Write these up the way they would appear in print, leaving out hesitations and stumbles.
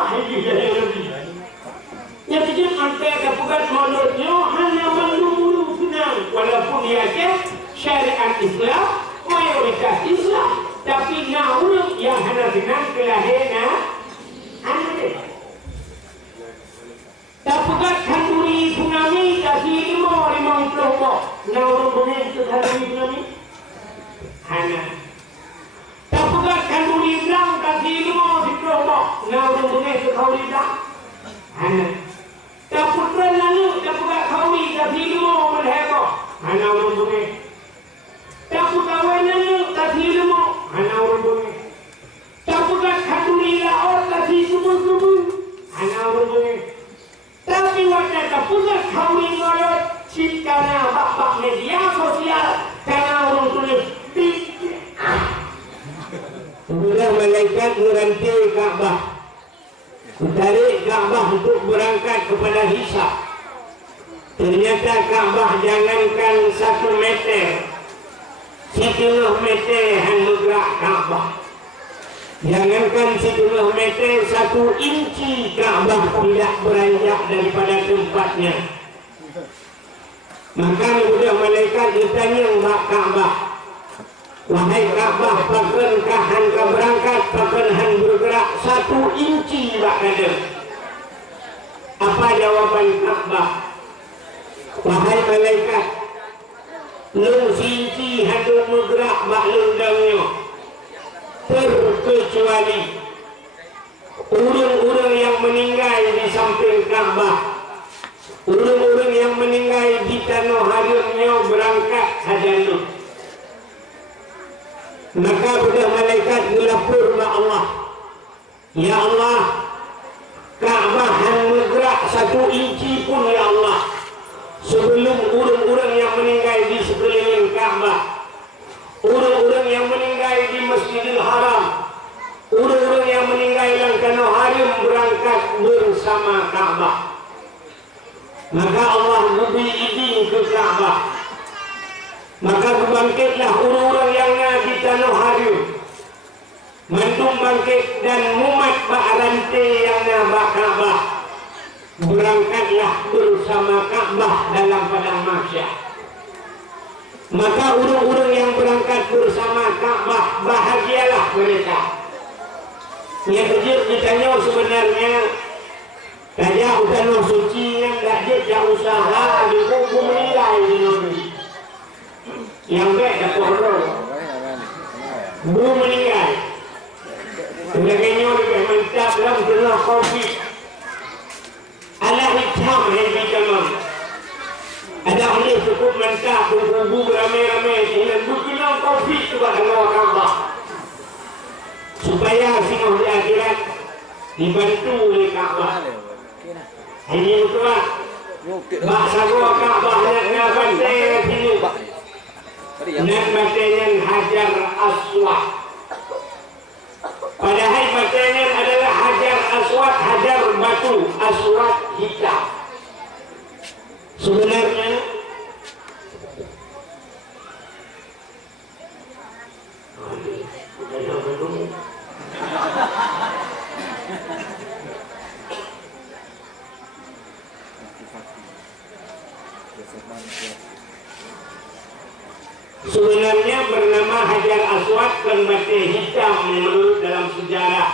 Allah lebih. Yang tidak sampai kepukat menurutnya hanya menunggu senang walaupun dia syariat Islam, mayoritas Islam, tapi namun yang hanya dengan kelahiran aneh. Kepukat kanduri tsunami kasih 50 namun boleh kanduri tsunami hanya. Kepukat kanduri bilang kasih 50 namun boleh kanduri bilang hanya. Kaputra lalu kaputra kawi kafilumo malheko hana urumbume kaputra lalu kafilumo hana urumbume kaputra kaduri laor kafilumo hana urumbume tapi waktu kaputra kawi ngorot cikana bapak media sosial karena urumbume kemudian malaikat merantai Ka'bah tarik Ka'bah untuk berangkat kepada hisab. Ternyata Ka'bah jangankan 1 meter, 1 meter hanya gerak Ka'bah. Jangankan 1 meter, 1 inci Ka'bah tidak beranjak daripada tempatnya. Maka kemudian malaikat ditanya Mbak Ka'bah, wahai Ka'bah, pakankah hangka berangkat, pakanhan bergerak 1 inci Mbak Kader? Apa jawaban Ka'bah? Wahai malaikat, lung sinci hantu bergerak Mbak lundangnya, terkecuali urang-urang yang meninggal di samping Ka'bah, urang-urang yang meninggal di tanah haramnya berangkat hajanu. Maka pada malaikat melapor kepada Allah, ya Allah, Ka'bah hanya bergerak 1 inci pun ya Allah sebelum urang-urang yang meninggal di sekeliling Ka'bah, urang-urang yang meninggal di Masjidil Haram, urang-urang yang meninggal dalam tanah haram berangkat bersama Ka'bah. Maka Allah memberi izin ke Ka'bah. Maka berbangkitlah orang-orang yang di tanah haram, mantung bangkit dan mumat bak rantai yang bak Ka'bah, berangkatlah bersama Ka'bah dalam padang mahsyar. Maka orang-orang yang berangkat bersama Ka'bah bahagialah mereka. Yang kejut ditanya sebenarnya kaya tanah suci yang tak ada usaha di hukum nilai di negeri. Yang baik dah korang belum meninggal sebagainya lebih mantap dalam kena COVID ala hitam yang dikemam ada oleh cukup mantap berkubu ramai-ramai dengan berkena COVID sebab Allah Ka'bah supaya singgah di akhirat dibantu oleh Ka'bah. Ini betul bahasa gua Ka'bah yang bantai sini nak batanya Hajar Aswad. Padahal batanya adalah Hajar Aswad, hajar batu aswad hitam. Sebenarnya sebenarnya bernama Hajar Aswad dan batu hitam menurut dalam sejarah.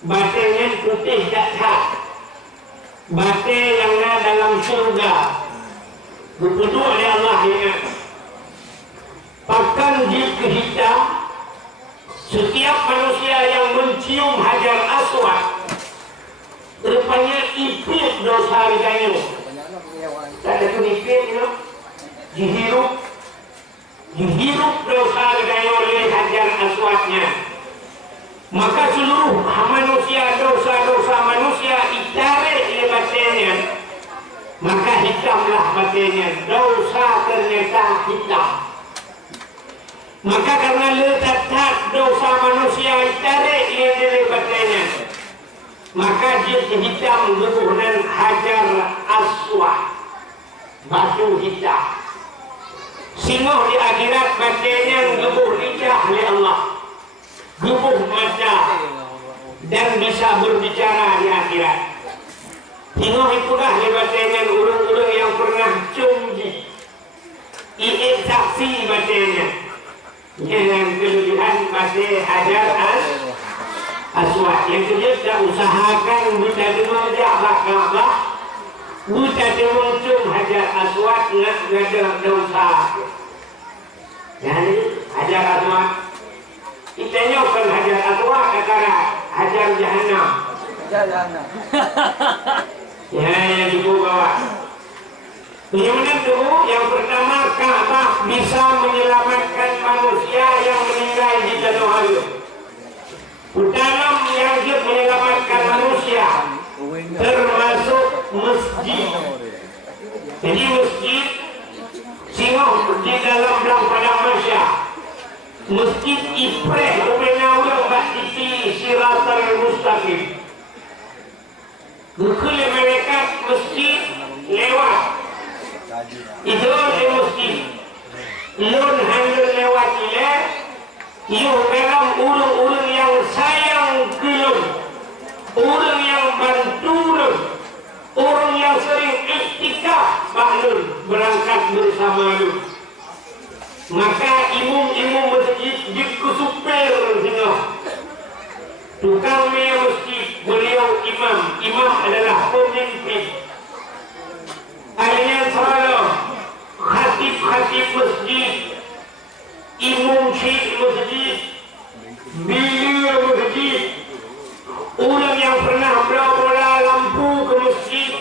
Batunya putih dahsyat, batu yang ada dalam surga, dipujuk oleh Allah ingat. Pakan jika hitam, setiap manusia yang mencium Hajar Aswad rupanya ipit dosa harganya. Tak ada pun ipit, dihirup dosa harganya oleh Hajar Aswadnya. Maka seluruh manusia, dosa-dosa manusia ditarik oleh batunya. Maka hitamlah batunya, dosa ternyata hitam. Maka karena letak dosa manusia ditarik oleh batunya, maka dia hitam dengan Hajar Aswad, batu hitam. Singguh di akhirat batunya gebuh lidah oleh Allah, gebuh mata, dan bisa berbicara di akhirat. Tengok itulah lebatnya urang-urang yang pernah cumji. Iik saksi bacanya. Jangan kelebihan baca hajar aswad. Yang kedua kita usahakan buta demam ja'bah Ka'bah. Buta demam cum hajar aswad nak gadah dosa. Jadi hajar aswad. Kita nyokan hajar aswad kata hajar jahannam. Jahannam. Ya, yang ibu bawa. Yang kedua, yang pertama Ka'bah bisa menyelamatkan manusia yang meninggal di tanah air. Dalam yang dia menyelamatkan manusia termasuk masjid. Jadi masjid singoh di dalam belang padang Masya. Masjid ipreh kebenawang bakti siratal mustaqim. Bukan mereka masjid lewat. Itu di masjid. Lun handle lewat ile. Iu memang urang-urang yang sayang kelun. Orang yang bantu lun. Orang yang sering iktikaf bahlun berangkat bersama lun. Maka imam-imam masjid dikusupir sini. Tukang masjid beliau imam. Imam adalah pemimpin. Alian salam khatib masjid, imam syekh masjid, bilir masjid, orang yang pernah bawa bola lampu ke masjid,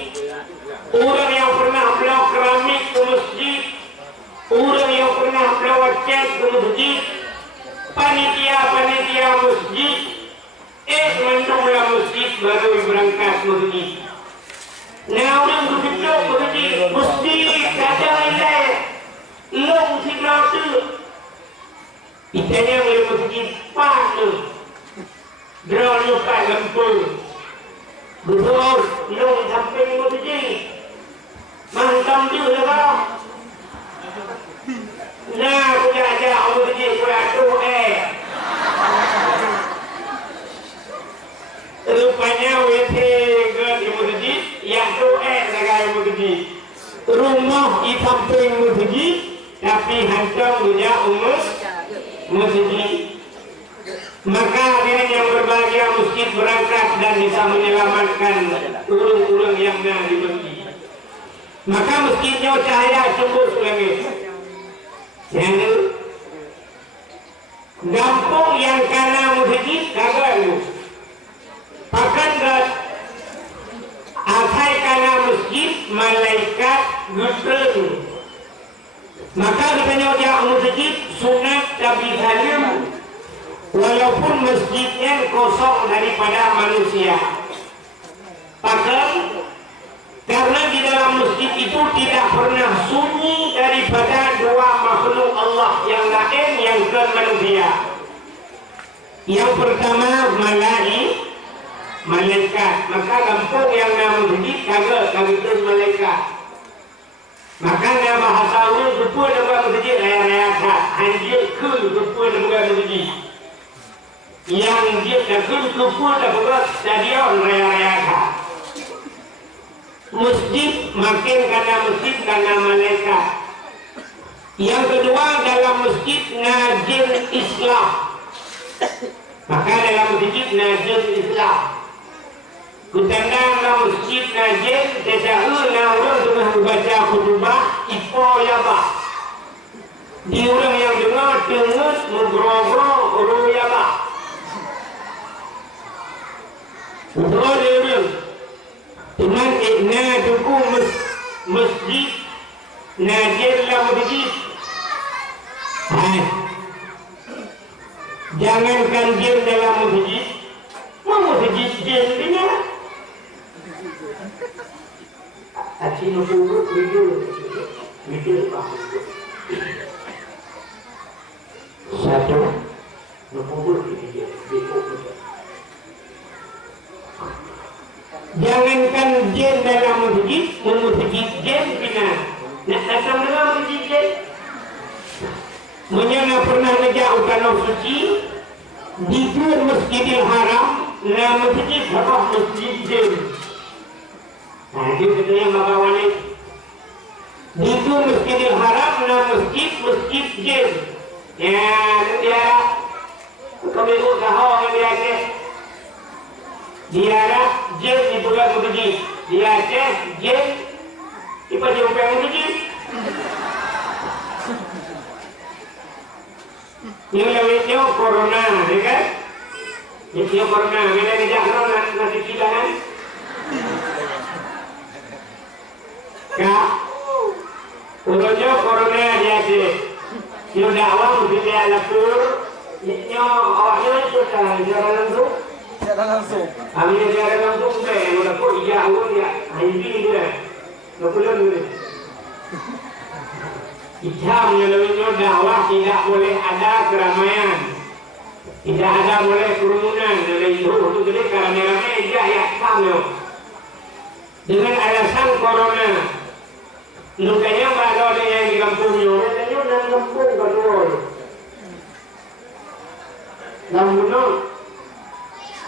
orang yang pernah bawa keramik ke masjid, orang yang pernah bawa cat ke masjid, panitia masjid, mendunglah masjid baru berangkat masjid. Nah, orang berfikir mesti kadang ada long signal tu. Itanya boleh masjid pan. Draw lupa lampu. Betul, long samping masjid. Mantap tu lah. Nah, punya aja masjid punya tu Rupanya WC di masjid yang doa negara masjid. Rumah di samping masjid tapi hancur punya umus masjid. Maka hadirin yang berbahagia masjid berangkat dan bisa menyelamatkan urang-urang yang ada di masjid. Maka masjidnya cahaya cukup lagi. Yang gampang yang kana masjid kagak Pakan gat asai kana masjid malaikat gudeng. Maka katanya dia masjid sunat tapi salim walaupun masjidnya kosong daripada manusia. Pakan karena di dalam masjid itu tidak pernah sunyi daripada dua makhluk Allah yang lain yang ke manusia. Yang pertama malaikat, maka kampung yang nama masjid kagak terus malaikat. Maka nama bahasa urang sepuluh nama masjid raya-raya kat, anjir ke sepuluh nama masjid. Yang dia dah ke sepuluh nama stadion raya-raya kat. Masjid makin karena masjid karena malaikat. Yang kedua dalam masjid najil Islam. Maka dalam masjid najil Islam. Kutandang dalam masjid najil tesahu na orang tengah membaca khutbah ipo yaba. Di orang yang dengar menggerogro orang yaba. Betul dia orang. Dengan ikna duku masjid najil dalam masjid. Jangankan jin dalam masjid, mau masjid jin dengan aci nufuru video satu nufuru video. Jangankan jin dalam masjid, mau masjid jin dengan nak datang dalam masjid jin. Menyana pernah ngejauh tanah suci di Masjidil Haram na masjid apa masjid jin. Nah, dia kata yang bawa ni. Itu Masjidil Haram na masjid jin. Ya, dia kami usaha dia ke. Dia ada jin di bulan masjid. Dia ke jin ipa jumpa masjid. Yang lainnya corona, ya kan? Yang corona, bila ni jangan nanti sidangan. Kak, urutnya corona dia tu. Yang dakwah mesti dia lapor. Yang awaknya itu jalan langsung. Jalan langsung. Kami jalan langsung deh. Udah kok jauh dia. Ini dia. Lepas tu. Ijam yang lebihnya dakwah tidak boleh ada keramaian, tidak ada boleh kerumunan. Dari itu jadi karena dia ya kamu dengan alasan corona. Lukanya baru ada yang di kampungnya, katanya dan kampung betul.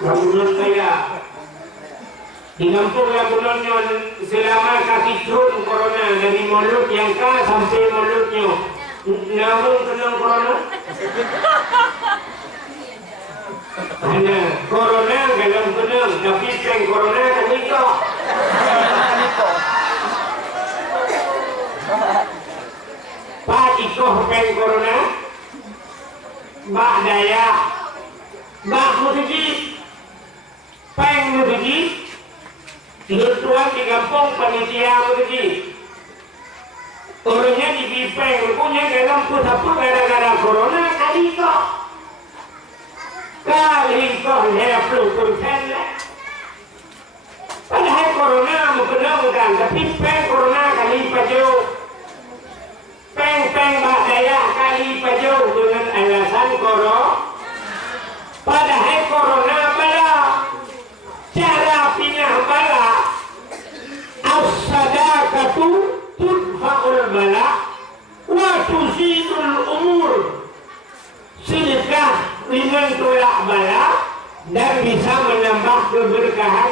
Lamunan saya di kampung Lamunonnya selama kaki turun corona dari mulut yang ka sampai mulutnya namun kena corona. Hanya corona dalam kena tapi peng corona kan itu. Pak ikoh peng corona, Mbak Daya, Mbak Mudiji, peng Mudiji. Tuan di kampung panitia begini. Orangnya di Bipeng punya dalam pusat gara-gara corona kali kok. Kali kok saya peluk lah. Padahal corona bukan tapi peng corona kali paju. Peng badaya kali paju dengan alasan corona. Padahal corona bala. Cara pindah bala as-sadaqatu tudfa'ul bala wa tuzidul umur. Sedekah dengan tolak bala dan bisa menambah keberkahan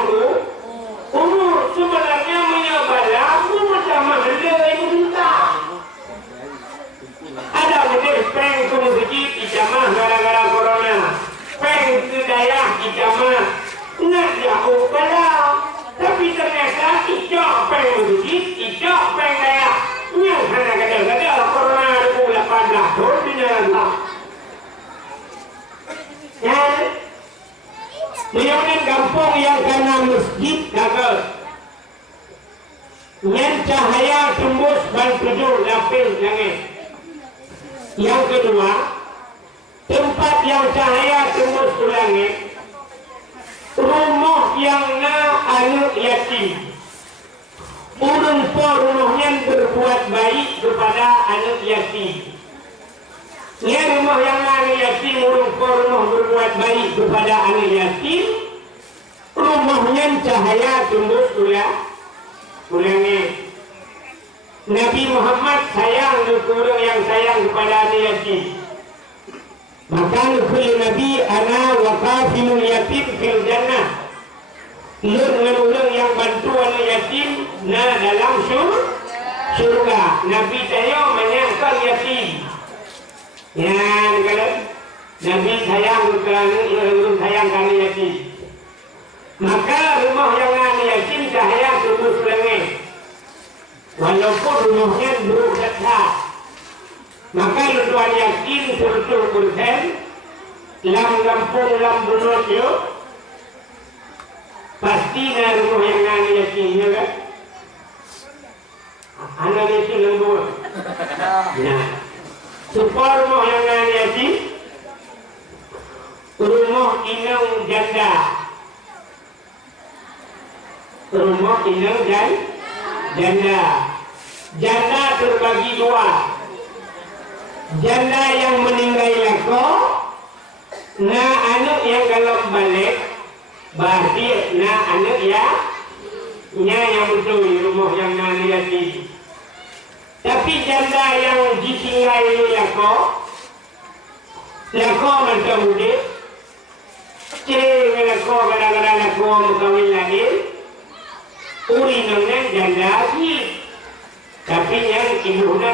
umur. Sebenarnya menyabala bersama benda yang minta. Ada benda peng ke masjid ijamah gara-gara corona. Peng ke daya ijamah nak jauh bala. Tapi ternyata ijak peng masjid, ijak peng daya. Yang kadang-kadang corona 2018 tahun dinyalah. Dan Lihat kampung yang kena masjid gagal. Yang cahaya tembus ban 7 lapis langit. Yang kedua, tempat yang cahaya tembus ke langit, rumah yang na anak yatim. Urang po rumahnya berbuat baik kepada anak yatim. Yang rumah yang anak yatim, urang po rumah berbuat baik kepada anak yatim, rumahnya cahaya tembus ke langit. Nabi Muhammad sayang kepada orang yang sayang kepada anak yatim. Maka nukul Nabi ana wa kafilul yatim fil jannah. Orang yang bantu anak yatim dalam surga. Nabi saya menyangkal yatim. Ya, kalau Nabi sayang kepada orang sayang anak yatim. Maka rumah yang anak yatim cahaya tembus langit. Walaupun rumahnya buruk dekat, maka tuan yakin 100% lam kampung lam bunut yo pasti na rumah yang anak yakin ya kan? Anak yakin lembut. Nah, supaya rumah yang anak yakin, rumah inang janda, rumah inang janda. Janda terbagi dua. Janda yang meninggal lako, na anak yang dalam balik, berarti na anak ya, yang betul rumah yang nani yatim. Tapi janda yang ditinggal lako macam mudik, cewek ko kadang-kadang aku mau kawin lagi uri nongnya janda haji tapi yang ibunya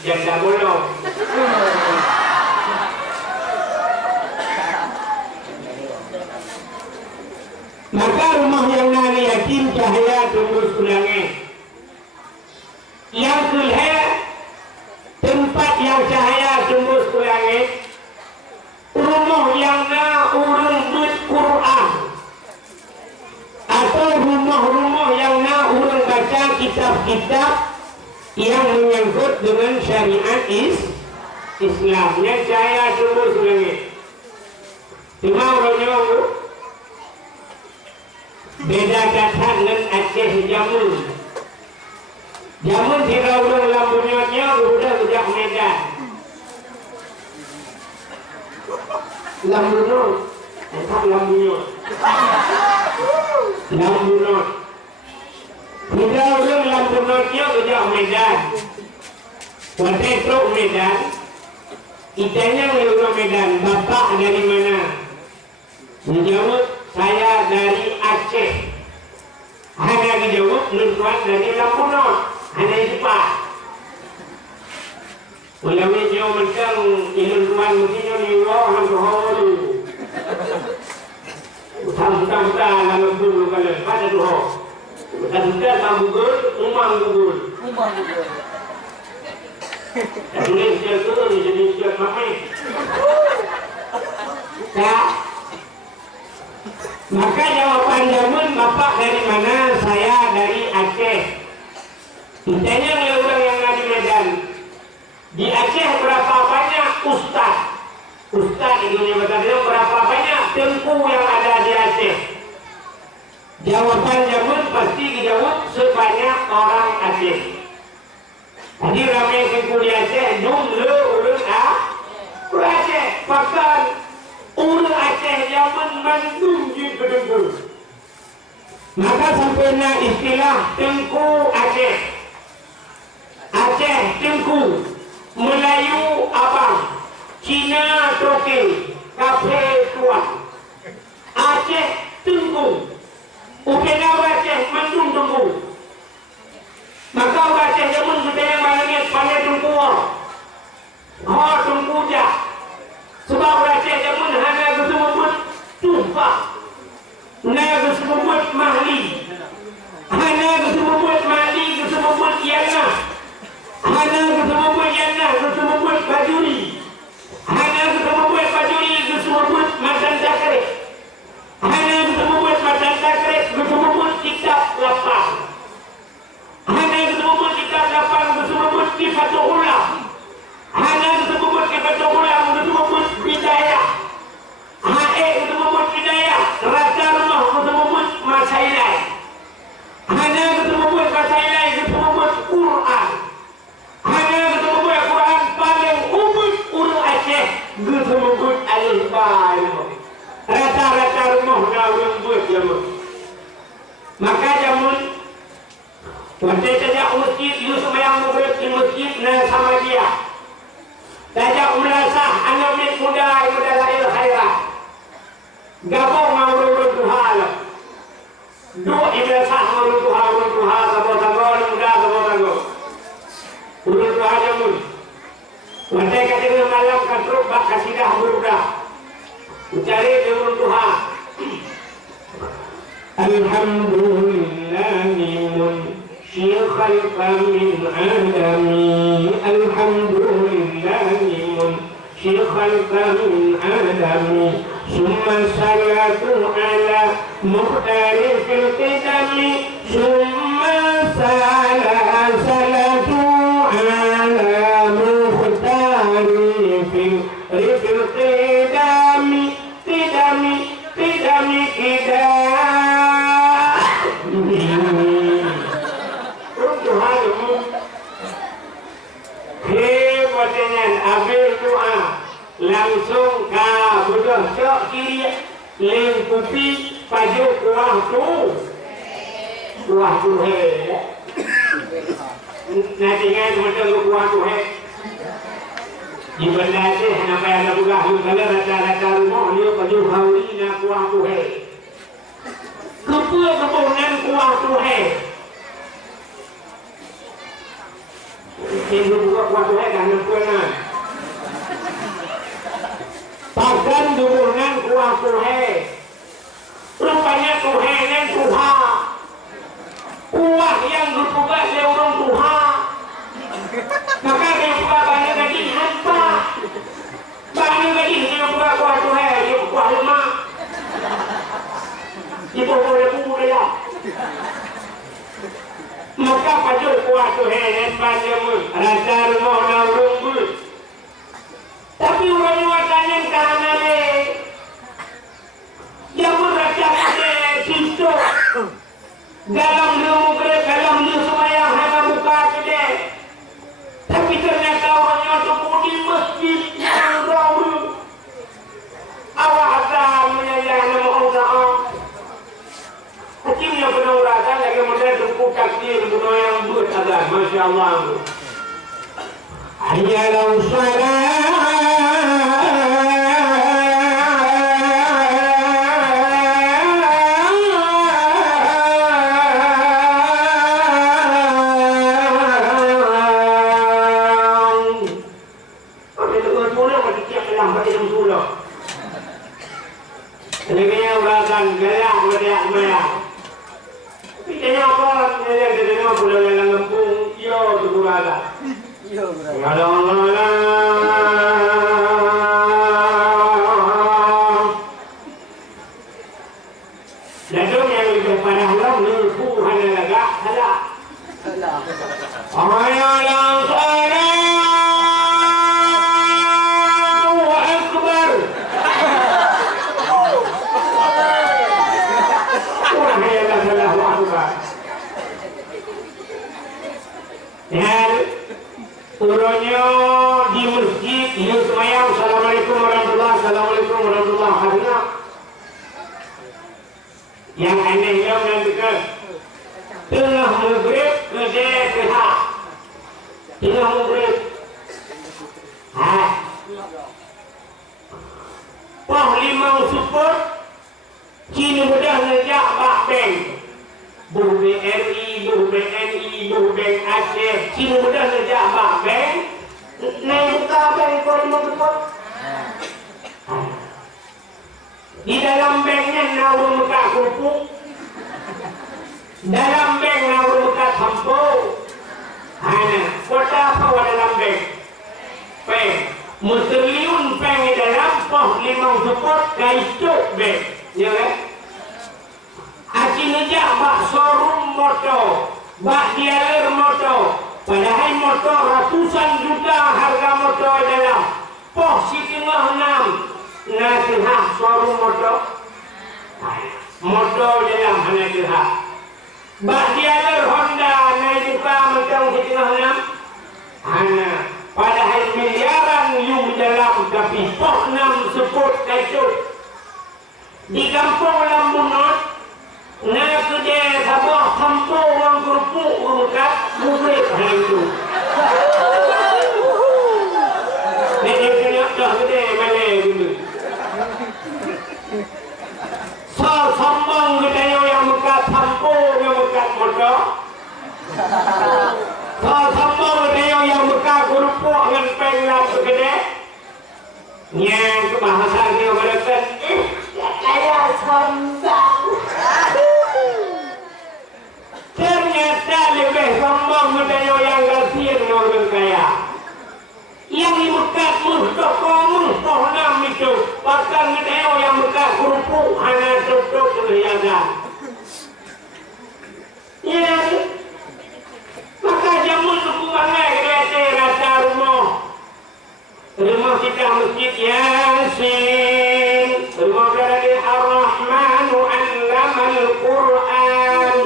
janda bolong maka rumah yang nani yatim cahaya tembus ke langit yang kedua tempat yang cahaya tembus ke langit rumah yang na urang Quran atau rumah-rumah yang na urang baca kitab-kitab yang menyangkut dengan syariat Islam yang cahaya tembus ke langit cuma orangnya beda kata dengan Aceh Jamun tidak urang lambunyotnya udah sejak Medan lambunot entah lambunyot lambunot tidak urang lambunotnya sejak Medan Watetruk Medan itanya urang Medan bapak dari mana menjawab saya dari Aceh hanya dijawab nuntuan dari Lambunot hanya Jepang ulama jauh mencang ilun tuan mungkin ni Allah Tuhan utang-utang lalu dulu kalau pada Tuhan utang-utang tambugul umang gugul tulis dia tu jadi siap makin tak maka jawaban Jamun bapak dari mana saya dari Aceh ditanya oleh orang yang ada di Medan di Aceh berapa banyak ustaz itu berapa banyak tengku yang ada di Aceh jawaban Jamun pasti dijawab sebanyak orang Aceh tadi ramai tengku di Aceh jumlah urang Aceh bahkan urang Aceh Jamun mandung di kedengku maka sampai na istilah tengku Aceh tengku Melayu abang Cina troke kafe tuan Aceh tengku ukena Aceh mandung tengku maka Aceh Jamun kita yang banyak pandai tengku tengku jah sebab Aceh Jamun hanya kesemua tumpah hanya kesemua mahli hanya kesemua mahli kesemua yana hanya kesemua yana kesemua bajuri hanya kesemua bajuri kesemua madan takrib hanya kesemua madan takrib kesemua kitab lapang hanya kesemua kitab lapang kesemua kifatul ulam hanya kesemua kifatul ulam kesemua bidayah kesemua bidayah raja rumah kesemua masailai hanya kesemua masailai kesemua Quran hanya kesemua Quran paling umum urang Aceh kesemua alif ba rata-rata rumah orang buat Jamun maka Jamun waktu sejak masjid Yusuf yang murid di masjid sama dia sejak melasah anak muda lahir khairat gabung maulud Tuhan dua ibadah maulud Tuhan sabotagol muda sabotagol urut Tuhan Jamun waktu ketika malam katruk bak kasidah muda mencari urut Tuhan alhamdulillahi munshi khalqan min adami alhamdulillahi munshi khalqan min adami summa salatu ala muhtari fil qidami summa salatu ala muhtari fil qidami qidami langsung ke budak cok kiri lengkupi pajuk kuah tu nanti kan macam kuah tu di benda teh namanya ada buka lu kalau rata-rata rumah dia baju hauri na kuah tuhe kepunan kuah tuhe ini buka kuah tuhe kan kepunan pagan durunan kuah tuhe rupanya tuhe dan tuha kuah yang dibuka oleh orang tuha maka dia buka banyak lagi hampa banyak lagi dia buka kuah tuhe dia kuah lemak itu boleh buka ya maka pajul kuah tuhe dan banyak rasa rumah dan rumput tapi orang watanya kahanale yang meracak ada cinta dalam dia dalam dia semayang hanya buka kedai tapi ternyata orangnya untuk di masjid yang baru awak azam menyayang nama Allah hakimnya benar urasan lagi model tepuk takdir benar yang buat azam Masya Allah hayyalau salam turunnya di masjid dia semayang Assalamualaikum warahmatullahi wabarakatuh yang anehnya menandakan tengah maghrib ke tengah maghrib Pahlimau support Cina mudah ngejak Pak Beng Buh BRI, Buh BNI, Buh Beng Aceh Cina mudah ngejak Pak Beng naik buka Beng Pahlimau support di dalam bengnya nawar muka kerupuk dalam beng nawar muka sampo kota apa dalam beng peng muterliun peng di dalam Pahlimau support kaisuk beng ya kan aci ngejak bak showroom motor bak dialer motor padahal motor ratusan juta harga motor dalam poh Siti Noh 6 nasihat showroom motor dalam hanya dirham bak dialer Honda naik buka macam Siti Noh 6 hanya padahal miliaran yung dalam tapi poh 6 sebut kaisuk di kampung Lambunot na kedai sabah sampo orang kerupuk rukat murid itu dia kena dah kedai mana gitu sambang kedai yang mekat sampo yang mekat motor sambang kedai yang mekat kerupuk dengan penglam kedai yang kebahasa dia mengatakan saya sambang ternyata lebih sombong mendayo yang kasihan orang kaya yang di Mekah mustoh nam itu bahkan mendayo yang Mekah kerupuk hanya tutup perhiasan ya maka jamun sebuahnya kereta rata rumah kita masjid Yasin rumah berada Ar-Rahmanu Allamal Quran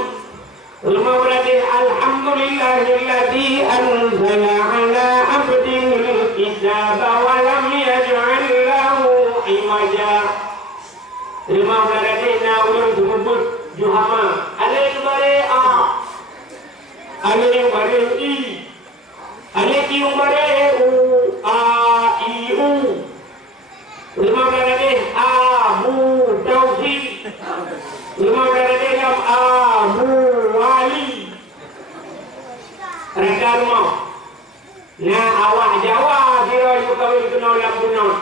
rumah berada Alhamdulillahilladzi anzala ala abdihil kitaba wa lam yaj'al lahu iwaja rumah berada Naurul Jumud Juhama alaih bari'a alaih bari'i alaih bari'u mau. Nah awak Jawa kira ibu kawin kena lampunan.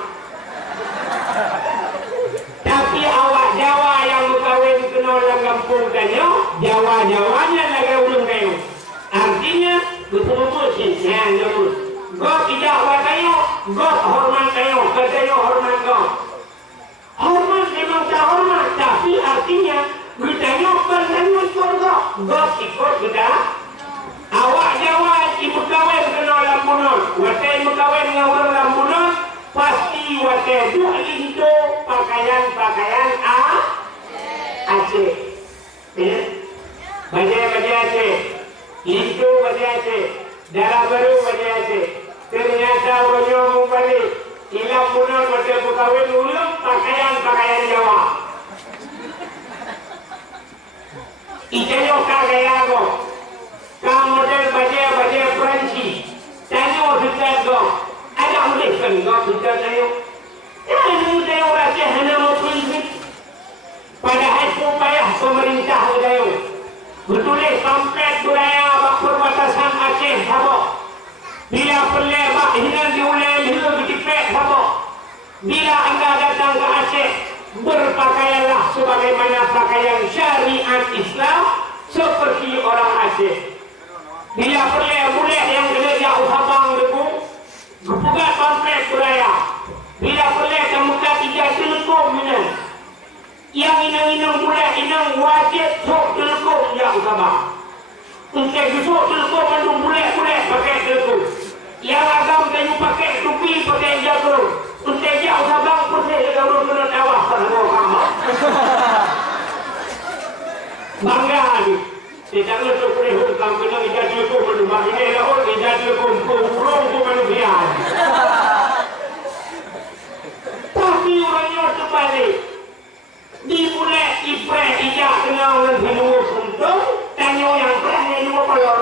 Tapi awak Jawa yang berkawin kena kampung kanyo, Jawa-Jawanya lagi ulung kayo. Artinya betul-betul sih, ya betul. Go tidak awak kayo, go hormat kayo, katanya hormat go. Hormat memang tak hormat, tapi artinya bertanya bertanya surga, go ikut kita. Awak Jawa ibu kawin kena lampunan, watai ibu kawin ngawur lampunan. Pasti wate duk itu pakaian Aceh. Ya. Baju Aceh. Itu baju Aceh. Darah baru baju Aceh. Ternyata orangnya mau balik. Hilang punar wate kawin ulang pakaian Jawa. Ikanyo kagaya go. Kamu model baju Perancis. Tanya orang go. Ada boleh kan kau bicara saya? Ini saya rasa hanya mau prinsip. Padahal upaya pemerintah saya. Betul sampai budaya perbatasan Aceh sama. Bila perlu bak hilang diulai hilang dipek sama. Bila anda datang ke Aceh, berpakaianlah sebagaimana pakaian syariat Islam seperti orang Aceh. Bila perlu boleh yang kena jauh habang debu. Kepugat sampai budaya. Bila boleh kemuka tidak telekom minang. Yang inang-inang boleh inang wajib sok telekom yang sama. Untuk besok telekom mandung boleh pakai telekom. Yang agam kayu pakai tupi pakai jagung. Untuk jauh sabang putih kalau kena tawah sama kamu. Bangga ni. Tidak lepas perihut kamu kena ijat telekom mandung. Ini lahor ijat telekom kurung tu manusia. Tapi orangnya terbalik. Dimulai ipreh ijak kena orang hindu untung. Tanya yang prehnya juga kolor.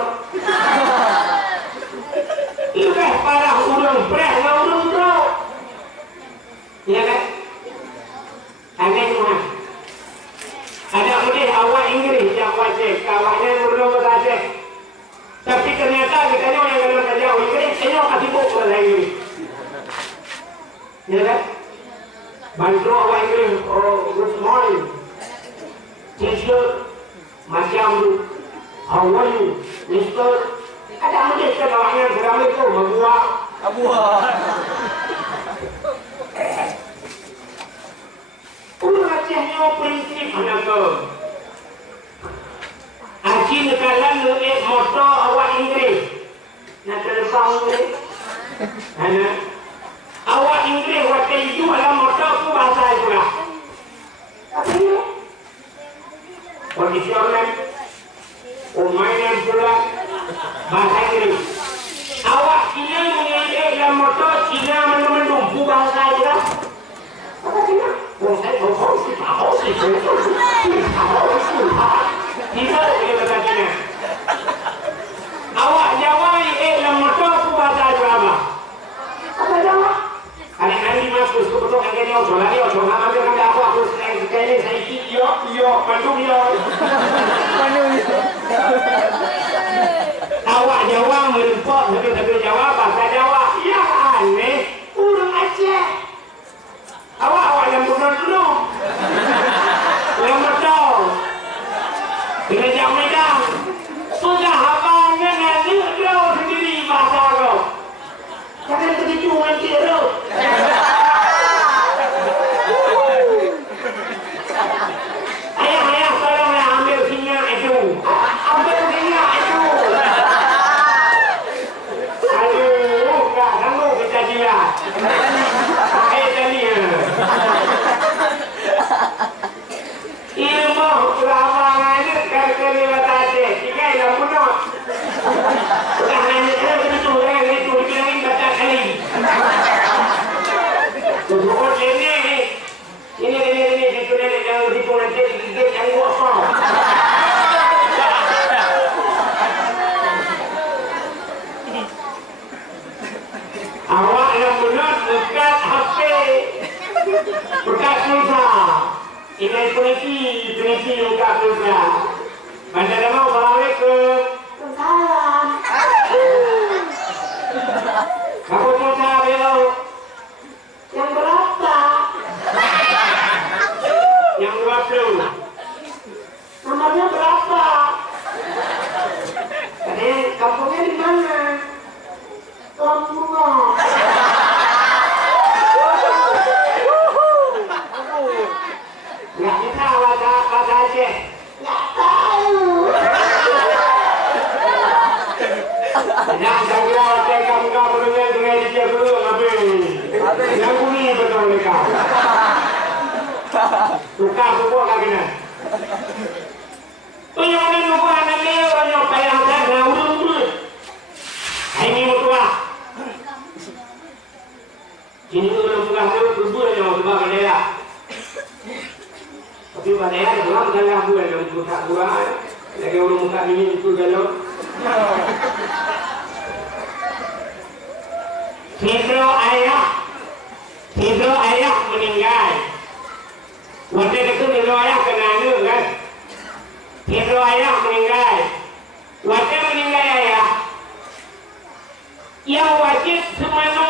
Lebih parah urang preh dengan urang bro. Ya kan? Ada mana? Ada mungkin awak Inggris yang wajib. Kawannya urang Aceh. Tapi ternyata kita yang kena kerja Inggris, saya kasih buku ke Inggris. Ya kan? Bantu awak Inggris, good morning. Teacher, macam how are you, Mister? Ada mungkin kan awaknya Assalamualaikum, Abuah. Acehnya prinsip mana tu? Aceh nekalan lebih motor awak Inggris. Nak terbang ni. Mana? Awak Inggris waktu itu dalam motor tu bahasa itu lah. Apa ni? Kondisi orang mainan pula bahasa Inggris. Awak Cina mengenai dalam motor Cina mendumpu bahasa itu lah. Apa Cina? Saya tahu sih. Tidak dia kata Cina. Awak Jawa dalam motor tu bahasa itu apa? Apa Jawa? Anak-anak masuk ke betul kan dia ojo ambil kan aku sekali saya yo pandung yo. Awak Jawa merempok tapi Jawa bahasa Jawa. Ya aneh, urang Aceh. Awak yang benar dulu. Yang betul. Bila jam Medan. Sudah abang nanti dia sendiri bahasa kau. Jangan begitu nanti tu. Ayah, tolonglah ambil singa itu. Ambil singa itu. Aduh, enggak sanggup kita dia. Tadi. Ilmu kerawangan itu kali batase. Tiga yang punut. Bukan hanya itu bilangin baca kali. Tujuh ini itu nenek yang dipu nanti yang kosong. Awak yang benar dekat HP, dekat pulsa. Ini penisi dekat pulsa. Macam mana? Assalamualaikum. Waalaikumsalam. Aceh? Nggak tahu. Nak jaga Aceh kamu dengan dia dulu habis. Yang bunyi betul mereka. Tukar pupuk lagi nak. Penyokong pupuk anak dia orang payah dah urut urut. Ini mutua. Ini orang pukul tu berburu yang sebab bandera. Tapi bandera belum dalam bulan yang buka bulan. Lagi orang muka ini itu dalam. Hidro ayah meninggal. Waktu itu hidro ayah kena anu kan. Hidro ayah meninggal. Waktu meninggal ayah, yang wajib semano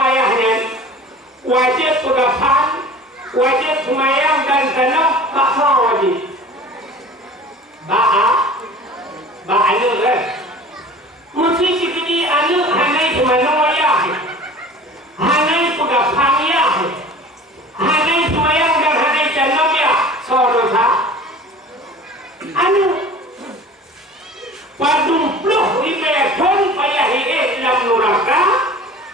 ayahnya, wajib pegapan, wajib semayang dan tanam bakso wajib. Anu kan. Mesti sini anu hanai semano ayah, hanai pegapan ayah, hanai semayang dan hanai tanam ya, saudara. Anu padumpluk ribeton payah dalam neraka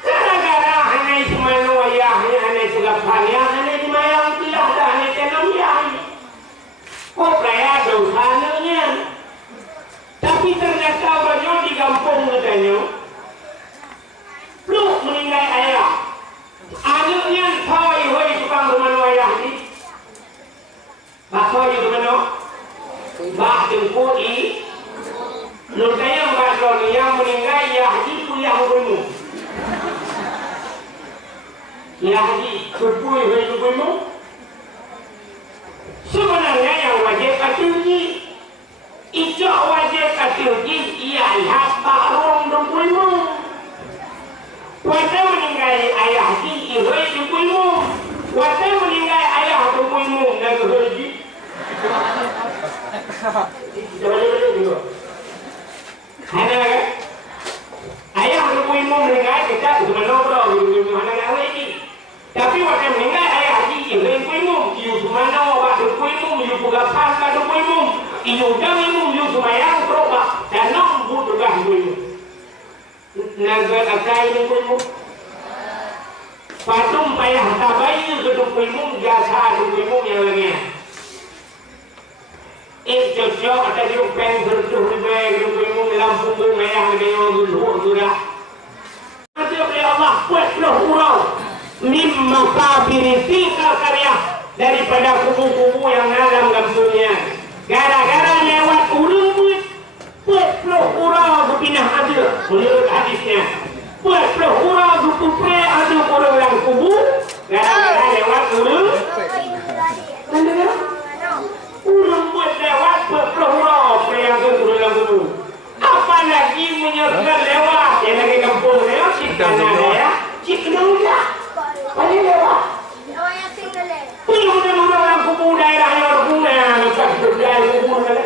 gara-gara hanai semano ayahnya, hanai pegapan ayah, hanai semayang tidak ada hanai tanam ya. Kok kaya dosanya? Tapi ternyata banyak di kampung katanya, peluk meninggal ayah, anaknya toy hoi tukang semano ayah ni, bak toy itu mana? Bak jemput i, lutanya bak lor yang meninggal ayah di kuliah hukummu, ayah di kupui hoi hukummu. Sebenarnya yang wajib katuji, ijak wajib katuji ialah barom dukuimu. Waktu meninggal ayah di ihoi dukuimu, waktu meninggal ayah dukuimu dan ihoi. Jangan juga. Ada kan? Ayah dukuimu meninggal kita cuma ngobrol dukuimu mana ahoi ini. Tapi waktu meninggal ayah di ihoi dukuimu, iu mana waktu dukuimu, iu pegapan kat dukuimu, iu damimu, iu semayang perubah dan nombut juga dukuimu. Naga akai dukuimu. Patung payah tabai ke dukuimu, jasa dukuimu yang lagi. Cocok ada di upeng bertuh lebih dukuimu lampu merah dengan luhur sudah. Nanti oleh Allah buat urau mimma kabiri tingkal karya daripada kubu-kubu yang dalam kampungnya. Gara-gara lewat urut buat urau berpindah adil menurut hadisnya. Buat urau berpupre adil orang yang kubu gara-gara lewat urut. Urut buat lewat urau yang turun yang kubu. Apalagi menyertai lewat yang lagi kampung lewat Cikana ya, Cikana ya. Paling lewat. Punya orang yang kubu daerah yang berguna macam daerah kubu mana?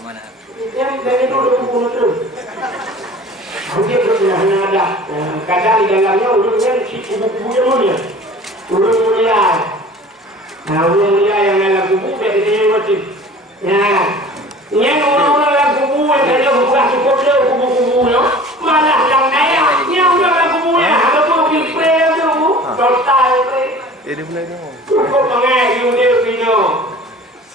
Mana? Yang dari dulu kubu itu. Mungkin berpindah ada. Kadang di dalamnya urutnya si kubu-kubu yang mulia. Urut mulia. Nah, urut mulia yang dalam kubu dari dia mati. Ya. Yang orang-orang yang kubu yang dari bukan cukup dia kubu-kubu no. Malah yang daerah yang orang kubu ya. Ada pun pilpres tu. Total tu. Jadi boleh dong. Cukup mengai dia pino.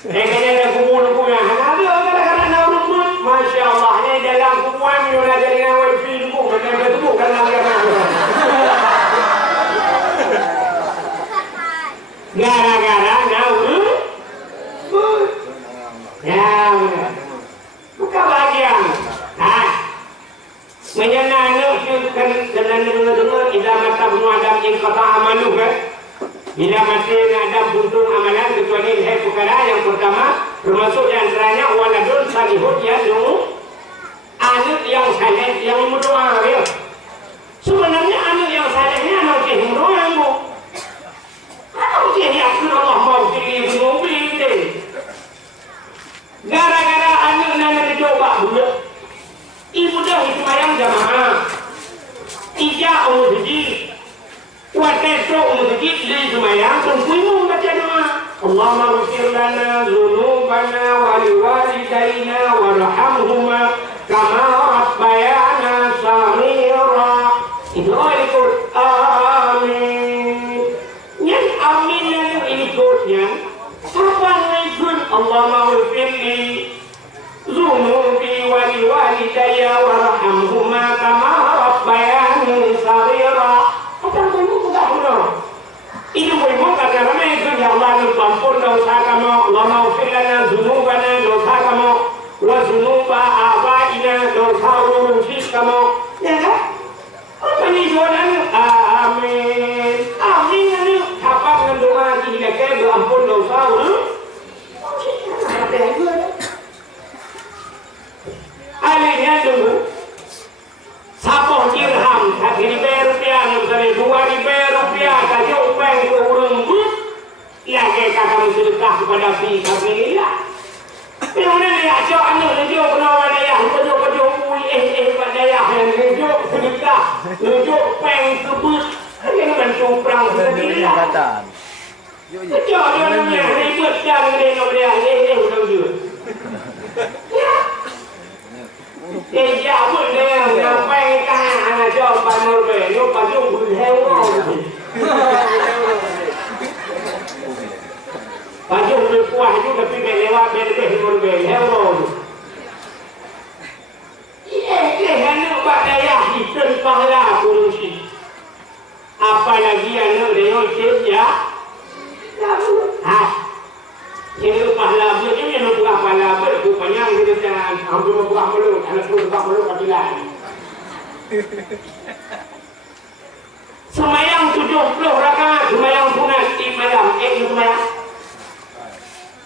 Kena kubu yang ada kadang-kadang nak urut. Masya Allah ni dalam kubu yang mula jadi dengan wifi tu. Macam tu kan gara-gara nak urut. Ya, bukan bagian. Menyenangkan dengan dengar ilah mata bunuh Adam yang kata amalu kan. Bila mati Adam buntung amalan kecuali hai perkara yang pertama termasuk di antaranya waladun salihun yadu anak yang saleh yang berdoa ya. Sebenarnya anak yang salehnya anak yang berdoa bu. Anak yang Allah mau jadi mobil deh. Gara-gara anak nana dicoba dulu. Ibu dah semayang jamaah. Ija umur haji. Waktu umur haji dia semayang. Tungguimu baca doa. Allahumma ighfir lana dzunubana wa liwalidayna warhamhuma kama rabbayana shaghira. Itu ikut amin. Yang amin yang ikutnya apa ikut Allahumma ighfir li dzunubi wa liwalidayya warhamhuma kama rabbayani shaghira. Apa kamu sudah benar? Itu boleh karena itu ya Allah ampun dosa kamu, Allahumma ighfir lana dzunubana dosa kamu, wa dzunuba abaina dosa urusi kamu. Ya kan? Apa ni doanya? Amin. Amin ini apa dengan doa kita ke ampun dosa? Alihnya dulu. Satu dirham, Rp1.000, misalnya Rp2.000, kasih upeng ke urung ya kayak kakak sedekah kepada si familia. Kemudian dia cok anu nunjuk penawan daya, pejuk daya yang nunjuk sedekah, nunjuk upeng ke bus, ini bantu perang familia. Cok dia namanya ribut dan dia nunjuk. Jauh dia ngapain kan anak jauh panur be, yo pajung berhewo. Pajung berkuah itu tapi lewat berhewo berhewo. Iya, hanya badaya hitam pahala kurusi. Apalagi anak dia kerja, ini pahala ini yang bukan pahala berupanya kita jangan ambil buah mulut, anak buah mulut kecilan. Semayang 70 rakaat, semayang sunat di malam, semayang.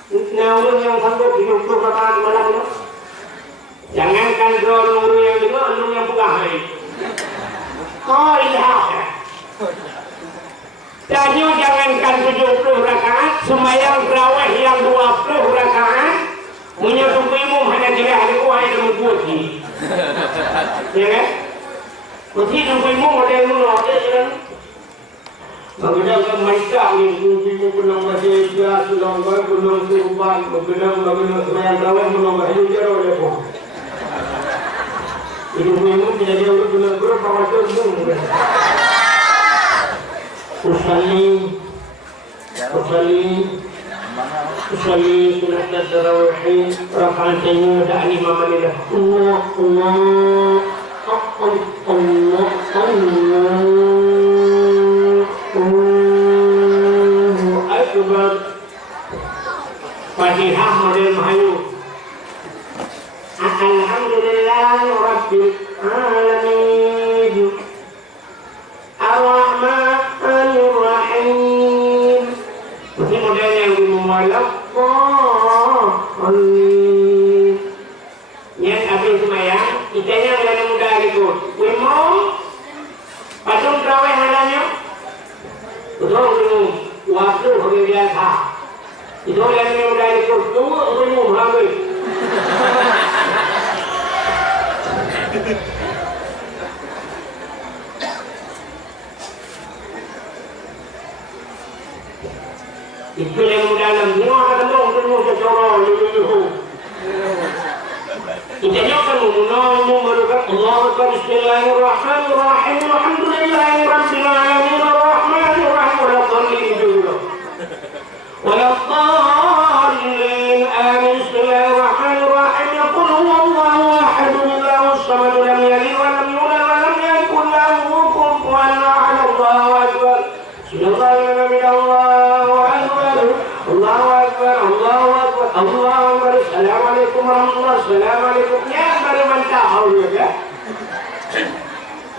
Namun yang sanggup 70 rakaat malam itu, jangankan nuru yang dengar, nuru yang bukan hari. Oh iya. Tanya jangankan 70 rakaat, semayang terawih yang 20 rakaat, menyatu imam hanya tidak ada kuah yang membuatnya. Ya kan? Mesti nunggu imam ada yang menolak, ya kan? Bagaimana mereka yang nunggu penang bahagia, sulang baik, penang surupan, bagaimana semayang terawih menang bahagia, jauh oleh kuah. Itu imam tidak jauh penang berapa waktu itu. Usalli sunat tarawih rakaatain dan imam adalah Allah akbar. Fatihah model Melayu. Alhamdulillah rabbil alamin. Ar-Rahmanir Rahim. Ini model yang dimulai. Yang habis semayang, kitanya yang mudah ikut. Imam, patung terawih malamnya. Betul, waktu hari biasa. Itu yang mudah ikut. Tunggu, imam habis. Itu yang dalam semua ketemu secara luluh. Kita nyokkan memerlukan Allah Akbar Bismillahirrahmanirrahim Alhamdulillahi Rabbil Alamin Ar-Rahmanirrahim Waladdallin Amin Bismillahirrahmanirrahim Qul huwallahu ahad Allahus samad lam yalid wa lam yulad wa lam yakul lahu kufuwan ahad Allahu Akbar Assalamualaikum warahmatullahi wabarakatuh. Ya baru mantap haul ya.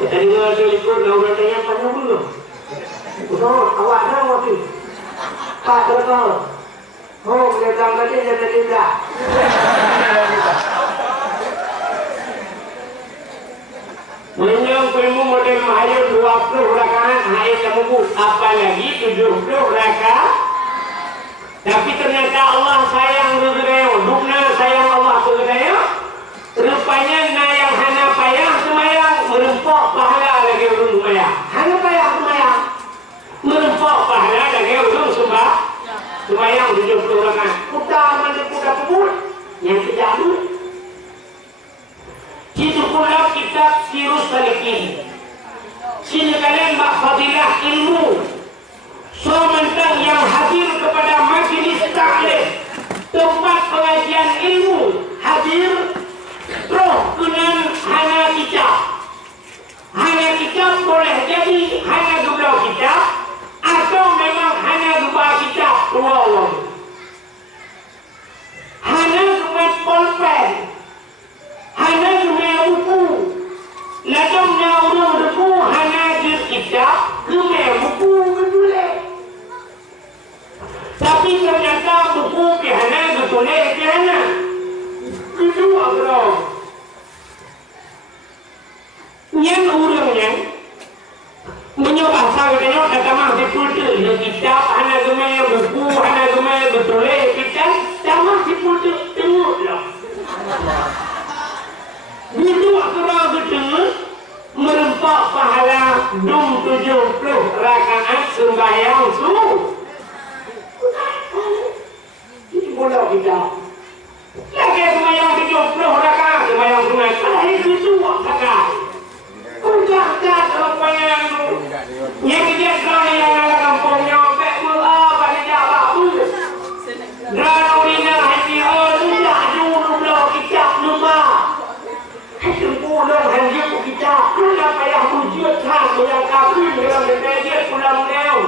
Kita dengar ikut orang tanya penuh dulu. Betul, awak dah waktu. Pak betul. Oh, dia datang tadi dia tidak. Menyang ilmu model mahayat 20 rakaat, hai kamu apa lagi 70 rakaat. Tapi ternyata Allah sayang kepada dukna sayang Allah kepada rupanya na yang hana payah semayang merempok pahala lagi urung semayang. Hana payah semayang merempok pahala lagi urung semayang. sembahyang 70 rakaat. Kuda mana kuda kebun yang terjadi. Itu pula kitab Sirus Salikin. Sini kalian bak fadilah ilmu. Sementara yang hadir kepada majlis taklim, tempat pengajian ilmu, hadir roh kenan hana kitab. Hana kitab boleh jadi hana dua kitab atau memang hana dua kitab. Wow. Hana dua pulpen, hana dua buku. Ladangnya urang buku hana di kitab, kemeh buku kedulek. Tapi ternyata buku hana kedulek hana. Kedua bro. Yang urangnya menyoba sangatnya kata mah dipulter di kitab hana kemeh buku hana kemeh kedulek kitab, sama dipulter tengok lah. Itu akra gedeng merempak pahala 70 rakaat sembahyang subuh. Itu bola kita. Lagi sembahyang 70 rakaat sembahyang sunat. Ada itu dua rakaat. Kuda-kuda sembahyang tu. Yang dia kau yang ada kampungnya, bek mula pada jawab tu. Dranurina hati tidak dulu belah kita lupa. Pulang hanya kita, kenapa yang wujud khas yang kafir yang berbeza pulang leo.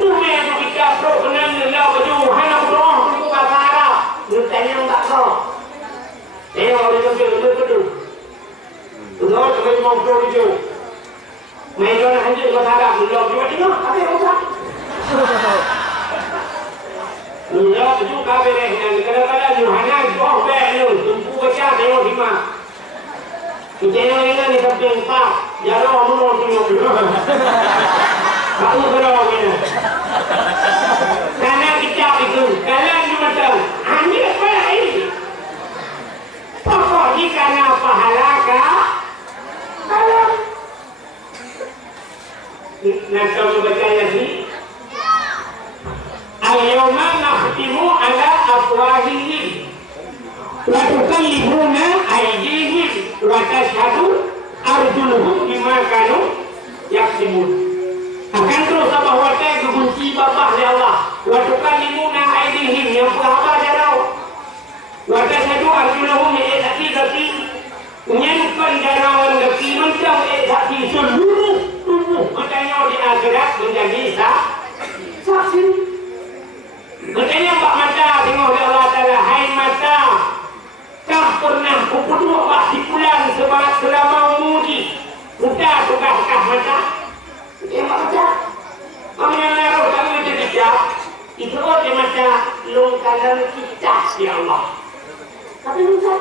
Tu memang kita pro kenan leo baju hanya roh tu bahasa Arab. Nutanya tak tahu. Orang itu betul. Tuan kita mau pro itu. Mereka hanya bahasa Arab. Leo juga tengok, apa yang usah? Leo baju kafir yang kadang-kadang Yohana jauh belu. Baca tengok lima. Kita yang ni sampai empat. Jalan menurut tengok dulu. Kamu berapa ni? Karena kita itu, kalian macam hanya baik. Pokok ni karena pahala kah? Kalau nak tahu baca lagi. Al-yawma nakhtimu ala afwahihim. Wa tukallimuna aydihim wa tashhadu arjuluhum bima kanu yaksibun. Akan terus bahwa kita kegunci babah di Allah. Wa tukallimuna aydihim yang berapa jarau. Wa tashhadu arjuluhum ya'ti menyanyikan jarawan gaki macam ekati seluruh tubuh katanya di akhirat menjadi saksi. Katanya Pak Mata tengok Allah Ta'ala, hai mata, kau pernah kupedua Pak di bulan selama umudi. Udah tukar-tukar mata. Ya Pak Mata, kamu yang naruh kami itu tidak. Itu di mata longkalan kita ya Allah. Tapi bukan.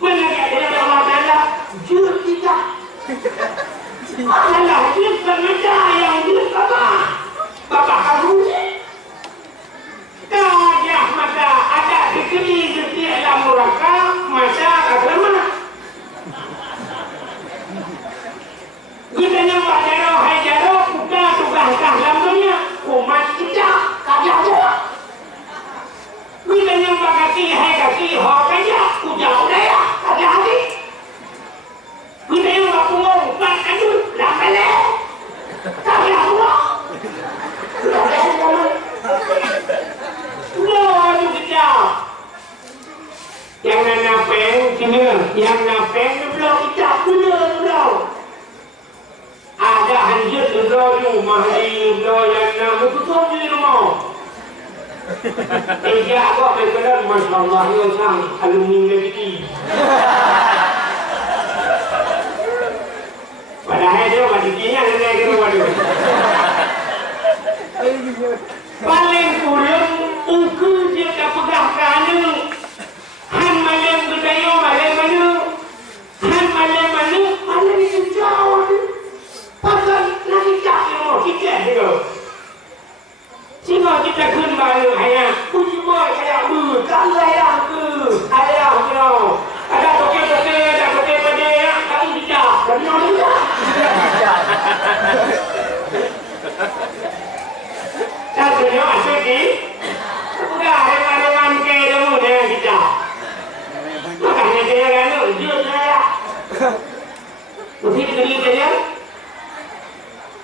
Mana dia Allah Ta'ala, jur kita. Allah jur mata yang jur apa? Bapak kamu kajah mata ada dikeli dalam muraka mata agama. Kita nampak jaro hai jaro buka tugas lamanya umat kita kajah jauh. Kita nampak kaki hai kaki ho kajah jauh daya kajah hati. Kita nampak punggung pak aduh lamale kajah punggung. Waduh kejap. Yang nak napeng kena, yang napeng ni belum kejap belum. Ada hanjut belum rumah ni belum yang nak betul di rumah. Ejak aku berkenan Masya Allah ya sang alumni negeri. Padahal dia badikinya nenek kena waduh. Paling kurang ukur dia tak pegah kerana han malam budaya malam mana han malam mana malam itu jauh pasal lagi tak kita juga sehingga kita kembali hanya puji boy ayah bu kalau ayah bu ayah bu ada toke-toke ada toke-toke kami tidak benar tidak nyo asik di. Udah hewan-hewan ke demo dengan kita. Makanya dia kan dia saya. Mesti dikelilingi.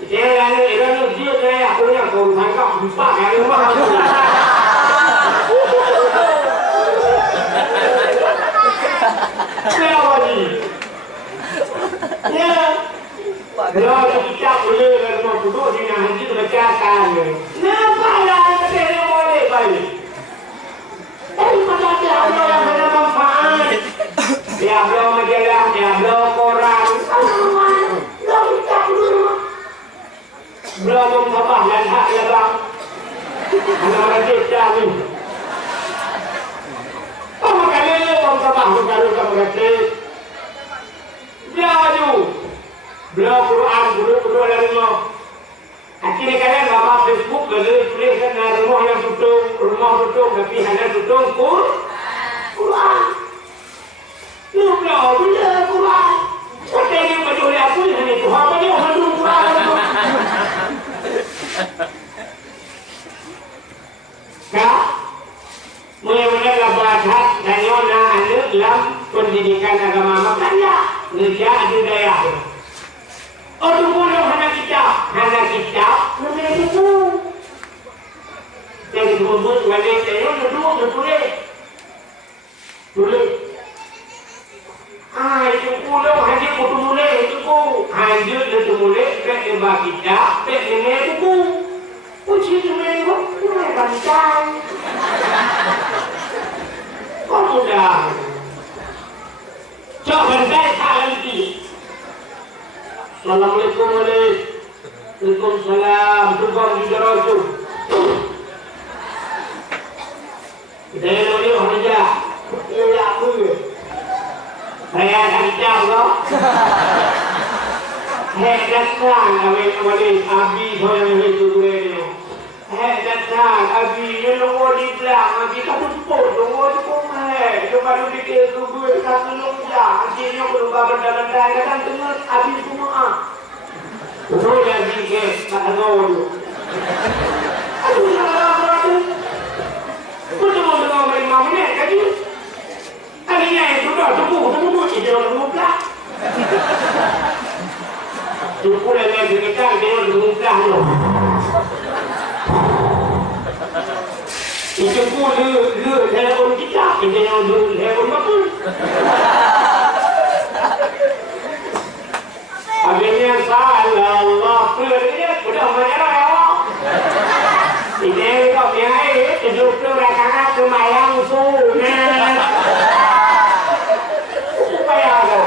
Dia kan dia saya punya korban kok empat kali rumah. Kenapa ni? Ya. Kalau kita boleh kalau duduk di haji bercakap. Kenapa lah kita boleh balik? Tapi pada dia yang bermanfaat. Dia belum majalah, dia belum koran. Belum kita dulu. Belum sabah dan hak ya bang. Anak rajin kami. Apa kali ni orang sabah bukan kamu rajin. Dia maju. Belum Quran dulu lagi mau. Akhirnya kadang bapa Facebook tulis kan rumah yang tutup tapi hanya tutup Quran. Lu belum bila Quran. Saya ni perlu aku ni Tuhan apa dia orang tutup Quran. Kak, mulai-mulai bahasa dan yana anak dalam pendidikan agama makanya negara budaya. Orang boleh hanya kita, namanya itu. Jadi membuat wanita yang duduk tulis. Itu pulau hanya kutu mulai itu hanya itu mulai ke kita, ke ini itu. Uji itu itu mulai panjang. Kau mudah. Coba bandai lagi. Assalamualaikum Waalaikumsalam. Tukang di Rasul. Kita ni orang aja. Ia aku. Saya akan jawab. Datang kami abi saya itu ni. Datang abi ni luar di belakang. Abi tak tumpul. Luar di rumah. Lepas tu dia tunggu satu longja. Akhirnya berubah benda-benda. Kadang tengah abi semua. Betul lagi ke? Tak tahu. Aduh, apa-apa. Betul dengan 5 minit tadi. Tadinya itu dah tunggu. Dia orang muka. Tunggu lagi kita dia orang muka tu. Itu pun telefon kita. Kita yang telefon apa? Akhirnya salah Allah dia sudah menyerah ya. Ini kau biar hidup tu rakyat semayang sunat. Supaya apa?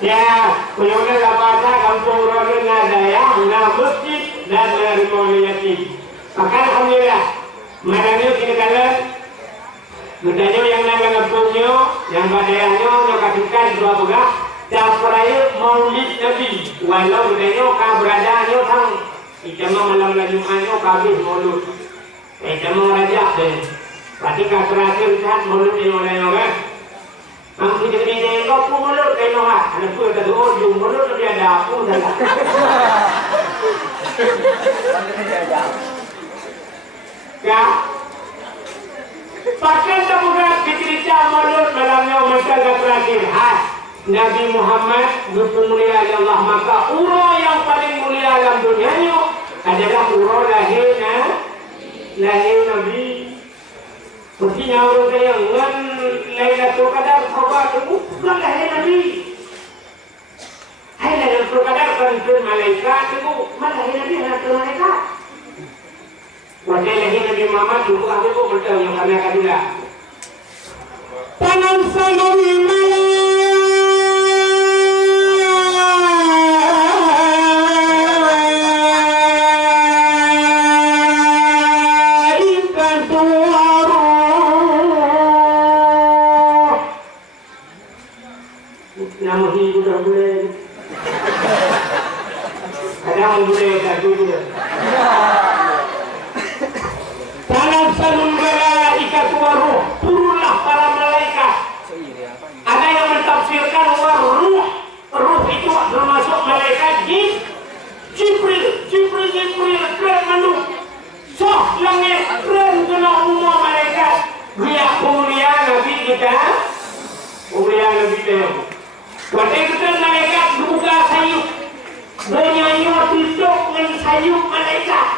Ya, punya bahasa kampung orang ada ya, nak masjid dan rumah yatim. Maka alhamdulillah, madanya kita kalian, mudanya yang nama kampungnya, yang badainya, yang kasihkan dua bulan. Dapat maulid Nabi, walau mudanya kau beradanya tang, ijama malam Jumatnya kau habis maulud, ijama rajak deh. Berarti kau terakhir saat maulud ini orang-orang. Angkut jadi kau pun maulud kau nak, anak pun kata jum maulud dia ada pun dah. Ya, pakai taburan dicerita maulud malamnya mereka terakhir. Nabi Muhammad bermulia Allah, maka urah yang paling mulia dalam dunia ini adalah urah lahir Nabi. Mestinya orang kaya ngan Lailatul Qadar khabar itu bukan lahir Nabi. Hai Lailatul Qadar kan malaikat itu mana lahir Nabi Lailatul malaikat. Wajah lahir Nabi Muhammad juga aku betul yang kami akan bilang. Tangan saya Dia pemulia Nabi kita, pemulia Nabi kita. Waktu kita malaikat buka sayup, bernyanyi tutup dengan sayup malaikat.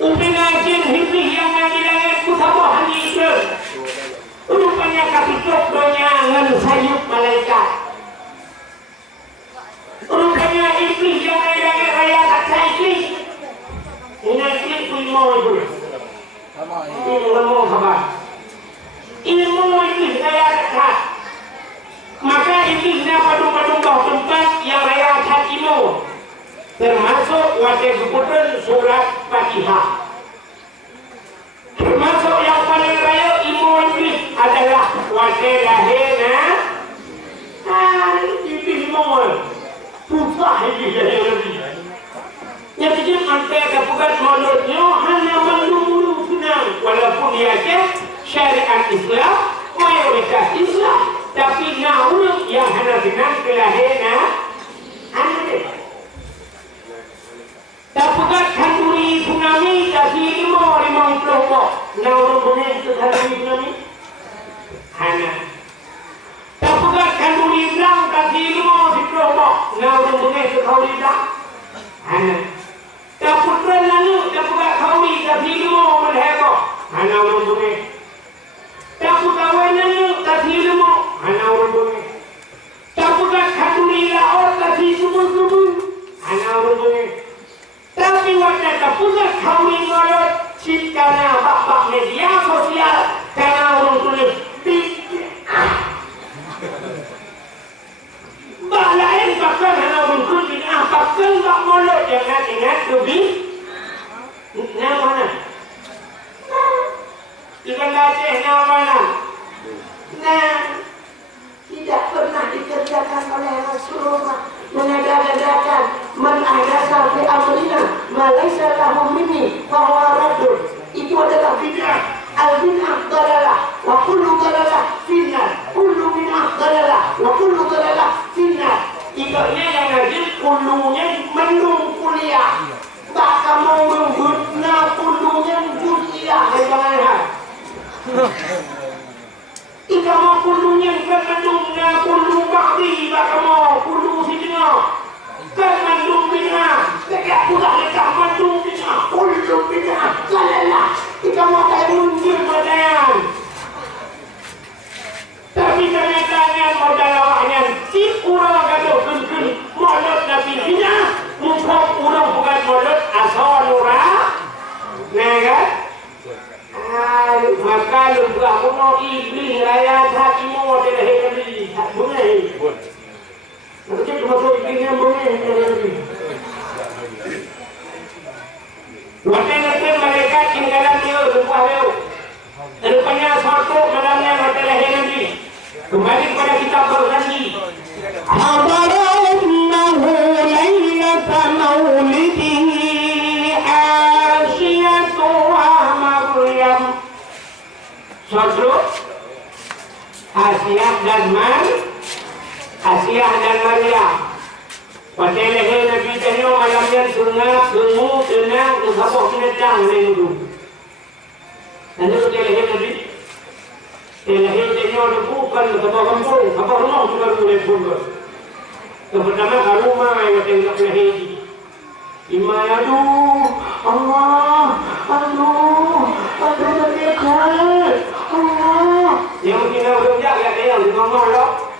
Upingan jin hibih yang ada di langit kusabahan itu. Rupanya katutup dengan sayup malaikat. Rupanya iblis yang ada di langit raya kata iblis. Ini iblis ilmu itu. Ilmu apa? Ilmu iblis raya kata. Maka iblisnya padung-padung bawah tempat yang raya kata ilmu. Termasuk wajah keputusan surat Fatihah. Termasuk yang paling raya ilmu iblis adalah wajah lahirnya. Iblis ilmu susah iblis lahir. Yang sejak sampai kepukat mulutnya hanya menunggu senang. Walaupun dia syariat Islam, mayoritas Islam, tapi namun yang hanya senang kelahirnya hanya dapat kanduri tsunami dari 50 kok. Namun boleh itu kanduri tsunami hanya dapat kanduri bilang dari 50 kok. Namun boleh itu kanduri bilang hanya dapat lalu dapat kanduri dari 50 kok. Hanya orang boleh dapat kawan lalu dari 50 hanya orang boleh dapat kanduri laor dari subuh hanya orang boleh. Tapi waktu pusat kawin ngolot cip karena bak media sosial karena orang tulis bak lain bakal hanya orang tulis bakal bak ngolot jangan ingat lebih nama mana ikan gajah nama mana tidak pernah dikerjakan oleh Rasulullah menadakan menadakan fi amrina malaysa lahu minni fahuwa raddun. Itu adalah bid'ah. Al-bid'ah dalalah wa kullu dalalah finnar. Kullu bid'ah dalalah wa kullu dalalah finnar. Ikutnya yang rajin kullunya mendung kuliah. Tak kamu mengguna kullunya kuliah bagaimana? Ika mau kullunya mendungnya kullu ba'di tak mau kullu fitnah. Kan mendung bid'ah. Dekat pula dekat mendung bid'ah. Kullu bid'ah dalalah. Ika mau kayak mundur badan. Tapi ternyata modal awaknya si urang gaduh kun mulut Nabi bid'ah. Mumpung urang bukan mulut asal nurah. Nah kan? Maka lupa kuno iblis raya hakimu ada lahir tak boleh. Nanti cuma tu iblisnya boleh. Waktu malaikat tinggalan dia lupa dia. Rupanya suatu malamnya ada lahir Nabi. Kembali kepada kitab berjanji. Habarannahu lailata maulidihi Asyatu wa Maryam. Suatu Asyah dan Maryam. Pada lahir Nabi tanya malamnya sunat, gemuk, tenang, sabuk senetang minggu. Nanti pada lahir Nabi lahir tanya ada bukan sabuk kampung, sabuk rumah juga boleh buka. Yang pertama ke rumah yang tengok lahir. Imai aduh terdekat Allah. Yang mungkin orang jaga yang di rumah loh.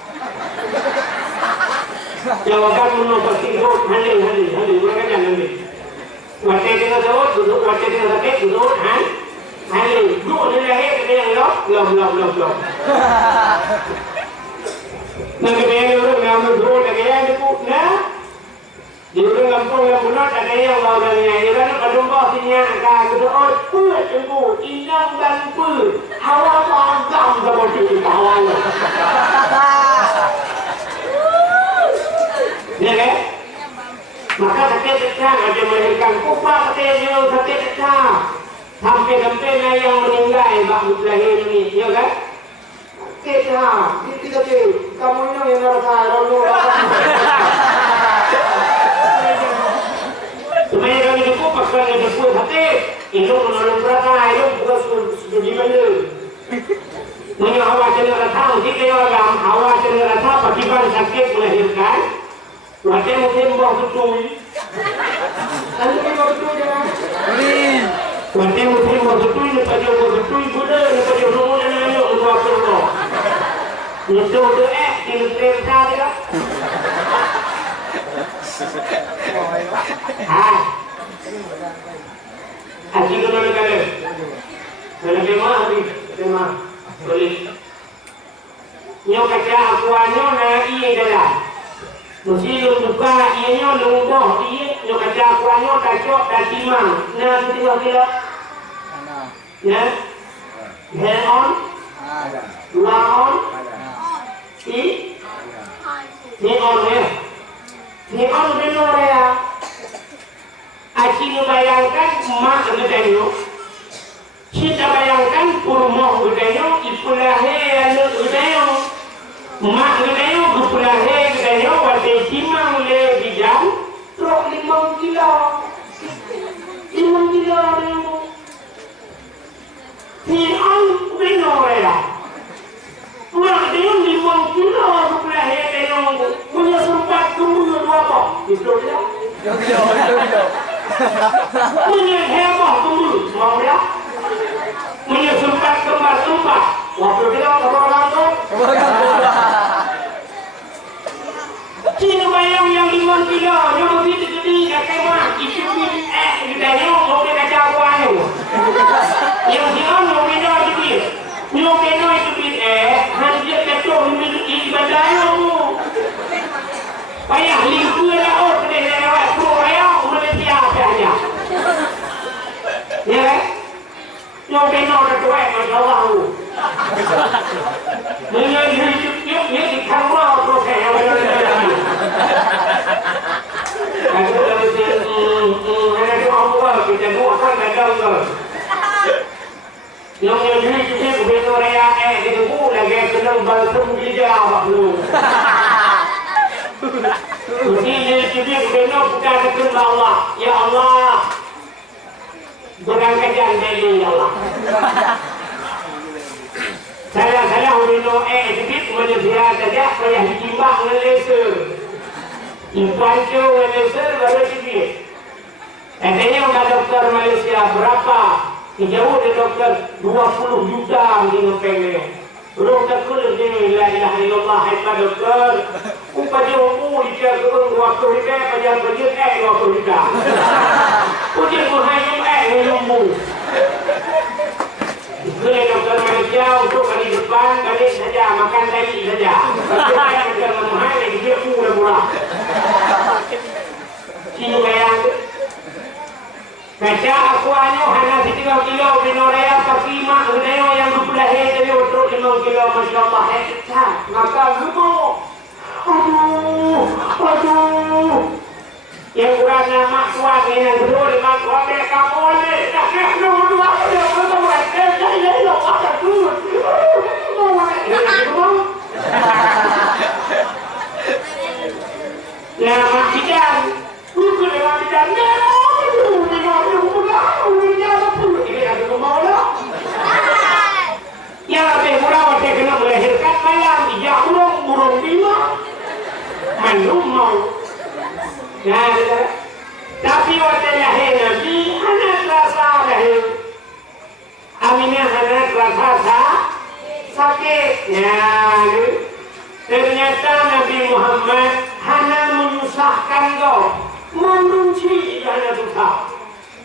Jawaban menolak tidur hari mereka jangan ni. Waktu kita jawab duduk, waktu kita sakit duduk hari duduk ni lahir kita yang lop. Nak kaya orang nama duduk nak kaya duduk na. Di orang kampung yang benar tak kaya orang orangnya. Iran kadung kau sinya agak duduk put tunggu inang dan put hawa pagam seperti itu hawa. Ya kan? Maka sakit kecang ada melahirkan kupak katanya sakit kecang sampai yang meninggal bang lahir ini, ya kan? Sakit kecang, itu kamu ini yang rasa lalu. Supaya kami itu kupak kami berpuluh hati, itu menolong berapa, itu bukan sudah dimana. Punya hawa cenderatha kita orang hawa cenderatha pakiban sakit melahirkan. Wajah mungkin bawa betul. Nanti bawa betul jangan. Wajah mungkin bawa betul, lepas dia bawa betul, guna, lepas dia rumah dan anak bawa betul. Itu tu ini cerita dia. Haji kena negara. Kena memang habis, memang boleh. Nyo kaca akuanyo na iye dalam. Mesti buka iye lumbuh iye nyo kaca akuanyo kacok dan timang. Nah kira-kira. Ya. Hand on. Dua on. Ni on ya. Ni on benar ya. Aci bayangkan mak ngedanyo. Kita bayangkan kurma ngedanyo, ipulahe anu ngedanyo. Mak ngedanyo, ipulahe ngedanyo, wate timang le bijam, truk 5 kilo. 5 kilo ni. Ni on benar ya. Mak dia 5 kilo ipulahe ngedanyo. Punya sempat kumur apa? Itu dia. Yo. Punya heboh kumur, mau ya? Punya sempat kembar-kembar. Waktu kita orang tu. Cina bayang yang 5 kilo, yang begitu gede, dah kemah, itu kita yang mau kita cawan tu. Yang dia mau kita itu, mau kita itu hanjir ketua ibadah tu. Payah lingkup lah, oh kita lewat tu, payah Malaysia saja. Ya kan? Yang benar ketua Masya Allah. Mengenai hidup ni di kamar tu saya benar-benar. Aku dah mesti, ada di awal kita buat kan ada tu. Yang hidup ni benar raya kita buat lagi senang balsam dia awak dulu. Mesti hidup ni benar bukan kepada Allah. Ya Allah. Berangkat janji ya Allah. Saya urino sedikit menyediakan saja saya ditimbang dengan laser. Impanco dengan laser baru sedikit. Katanya udah dokter Malaysia berapa? Jauh dari dokter 20 juta dengan pengen. Belum terkulit ini la ilaha illallah hai dokter. Upaya umum dia kurang 20 juta, pajak bajut 20 juta. Ujian muhayim umum. Boleh dokter Malaysia untuk kali depan balik saja makan tadi saja. Saya dokter Muhammad lagi dia murah. Sini bayang. Kaca aku anyo hanya 3 kilo binoraya tapi mak gedeyo yang belahe dari untuk 5 kilo masyaallah hektar. Maka lupa. Aduh. Yang kurang mak kuat ini yang kedua mak kuat mereka boleh. Dah dua dia betul saya lo ada dulu. Ya mak bidan. Bukan lewat bidan. Yang lebih murah waktu kena melahirkan malam ya burung lima manum mau. Nah, tapi waktu lahir Nabi anak rasa lahir. Aminah anak rasa sakit. Ya, ternyata Nabi Muhammad hanya menyusahkan kau, membenci hanya susah.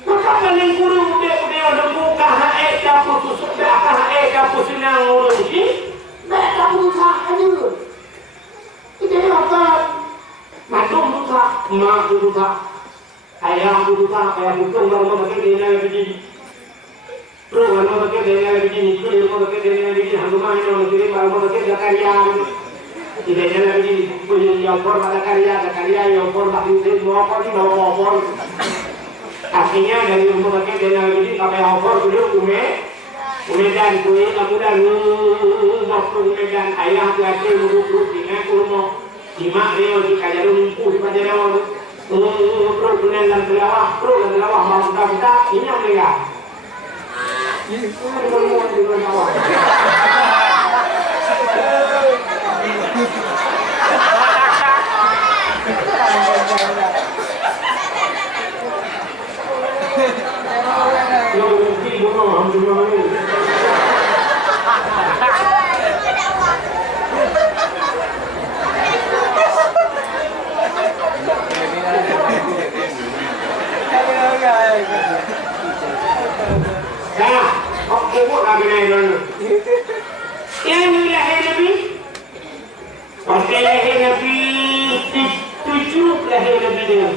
Maka paling kurung dia lembuka hae dapur susuk dah hae dapur senang urus ni. Dah dapur susah aja. Itu apa? Matum susah, mak susah. Ayah susah, ayah bukan orang pakai dana begini. Terus orang pakai dana begini, terus orang pakai dana begini. Hanuma ini orang kirim orang pakai karya. Tidak dana begini, punya yang por pada karya yang por pakai semua apa ni bawa por. Akhirnya dari rumah pakai dana begini sampai hafal dulu umedan kue kemudian waktu umedan ayah tuaje urut dengan kurma lima reo di kajarun pun pada reo pro dengan dan telawah mau kita ini yang mereka Yang lahir Nabi, pasal lahir Nabi, 7 lahir Nabi dia.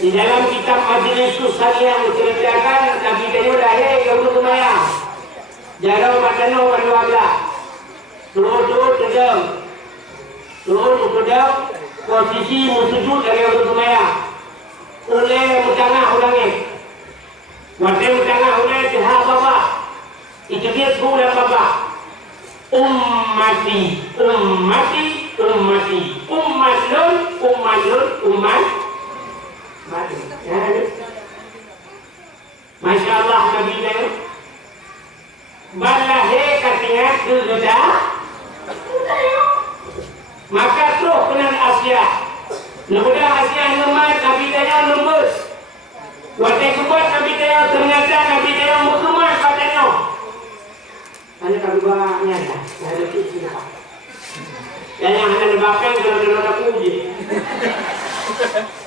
Di dalam kitab Majlis Susaliah menceritakan Nabi dia lahir Yahud Umayyah. Jarang matano pada wablah. Turun tegam. Posisi musujud dari Yahud Umayyah. Oleh mutangah ulangnya. Waktu mutangah ulangnya pihak bapa. Itu dia sekolah bapa. Ummati. Masya Allah Nabi dia. Balahir katanya sudah. Maka terus kenan Asia. Kemudian Asia lemat Nabi dia lembut. Waktu kebuat Nabi dia ternyata Nabi dia mukemah katanya. Hanya keduanya dah. Ada kecil apa? Yang hanya lebakan kalau ada puji.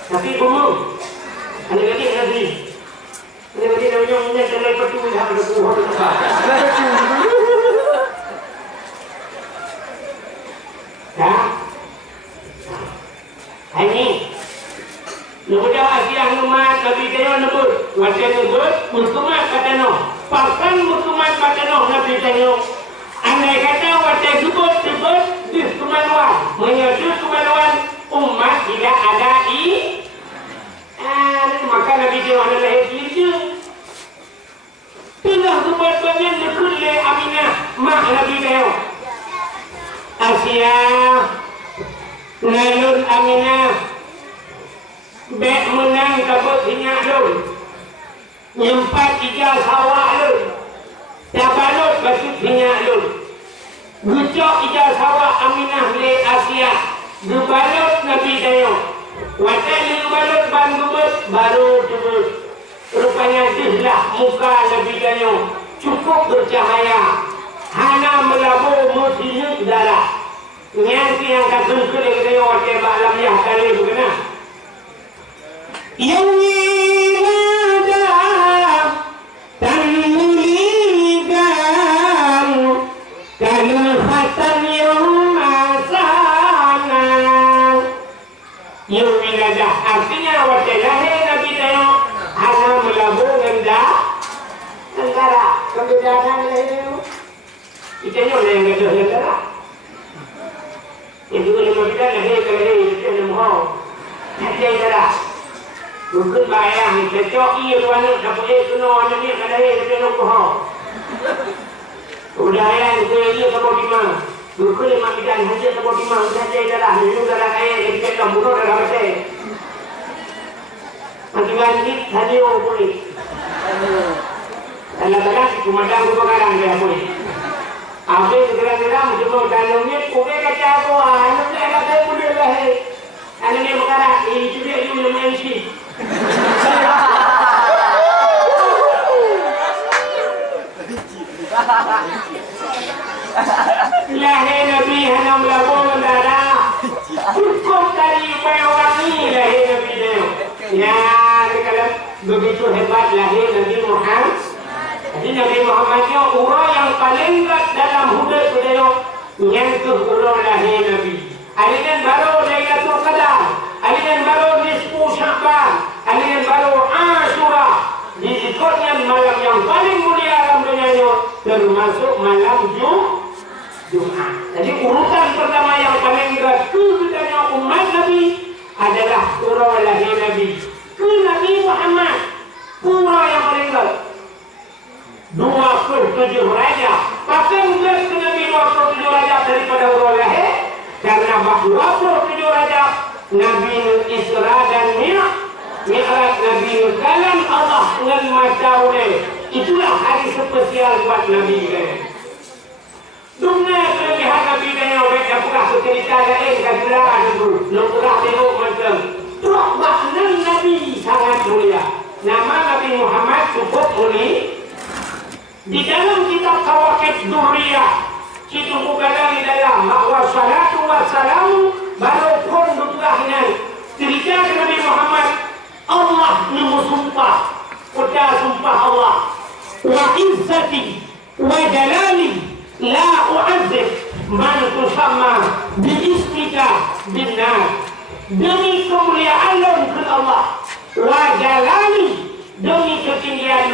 Tapi umum. Ada lagi Nabi. Ada lagi namanya selai petu dah ada pohon. Dah. Ini. Kemudian Asia Numat Nabi dia nebut. Wajah nebut. Muslimat katanya. Pakan muslimat katanya Nabi dia. Andai kata wajah sebut di Sumanuan. Menyebut Sumanuan umat tidak ada maka Nabi dia ada lahir dia. Tengah sebut bagian dekut le Aminah mak Nabi dia. Asia Nalun Aminah Bek menang kabut hinyak lun. Nyempat 3 sawah lun. Tabalut basut hinyak lun. Gucok 3 sawah Aminah le Asia. Gebalut Nabi dia. Wadah gebalut ban gebut baru gebut. Rupanya dihlah muka Nabi dia. Cukup bercahaya. Hana melabur muslihat darah. Yang kata kulit dia wadah balam yang kali bukan. Yang ada tanmuligan kalhatan yang asana. Yang ada artinya wajah lahir Nabi dia hanya melabur rendah negara kebedaran lahir. Itu yang ada negara. Yang juga lima kita lahir ke lahir itu yang mau. Nanti negara. Bukan bayang ni cocok iya tuan ni dapat kena ni kada dia kena bohong. Udah ayam tu iya kamu di mana? Bukan lima bidan hasil kamu di mana? Udah jadi dah ni sudah kaya jadi kita bunuh dah mesti. Macam ni tadi orang boleh. Kadang-kadang cumandang tu kadang dia boleh. Apa kadang-kadang cuma dalamnya kuda kacau tu anu dia kata boleh lah. Anu ni berkarat ini tu dia yang main sih. Lahir Nabi hanya melabur darah. Cukup dari wangi lahir Nabi dia. Ya, kalau begitu hebat lahir Nabi Muhammad. Jadi Nabi Muhammadnya orang yang paling berat dalam hidup dia. Yang tu orang lahir Nabi. Aliran baru Lailatul Qadar. Aliran baru Nisfu Sya'ban. Aliran baru Ashura. Diikutnya malam yang paling mulia dalam dunia termasuk malam Jumat. Jadi urutan pertama yang paling berat kepadanya umat Nabi adalah surah lahir Nabi. Ke Nabi Muhammad surah yang paling berat 27 raja. Bahkan berat ke Nabi 27 raja daripada surah lahir. Karena bahawa 27 raja Nabi Isra dan Mi'raj Nabi kalam Allah dengan macaule Itulah hari spesial buat Nabi kita. Dunia kelebihan Nabi kita orang yang pernah bercerita lain kajilah dulu. Lo pernah tengok macam Tuh bahkan Nabi sangat mulia. Nama Nabi Muhammad cukup mulia. Di dalam kitab Tawaqid Durriyah itu bukan di dalam bahwa salatu wassalamu baru pun dutahnya cerita Nabi Muhammad Allah memusumpah kuda sumpah Allah wa izzati wa jalali la u'azzib man tusamma bi ismika binnar demi kemuliaan ke Allah wa jalali demi ketinggian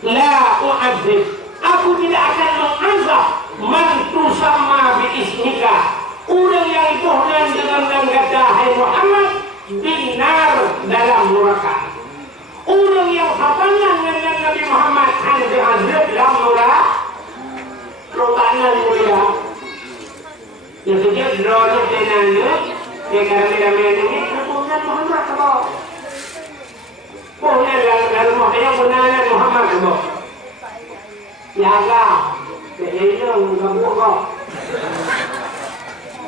la u'azzib aku tidak akan mengazab man tusamma bi ismika orang yang Tuhan dengan kata hai Muhammad binar dalam neraka orang yang hafalan dengan Nabi Muhammad hanya azab dalam neraka rotanan mulia yang sejak drone tenangnya yang kami ini Tuhan Muhammad kebal Tuhan dalam yang benar Muhammad kebal ya lah jadi itu nggak bohong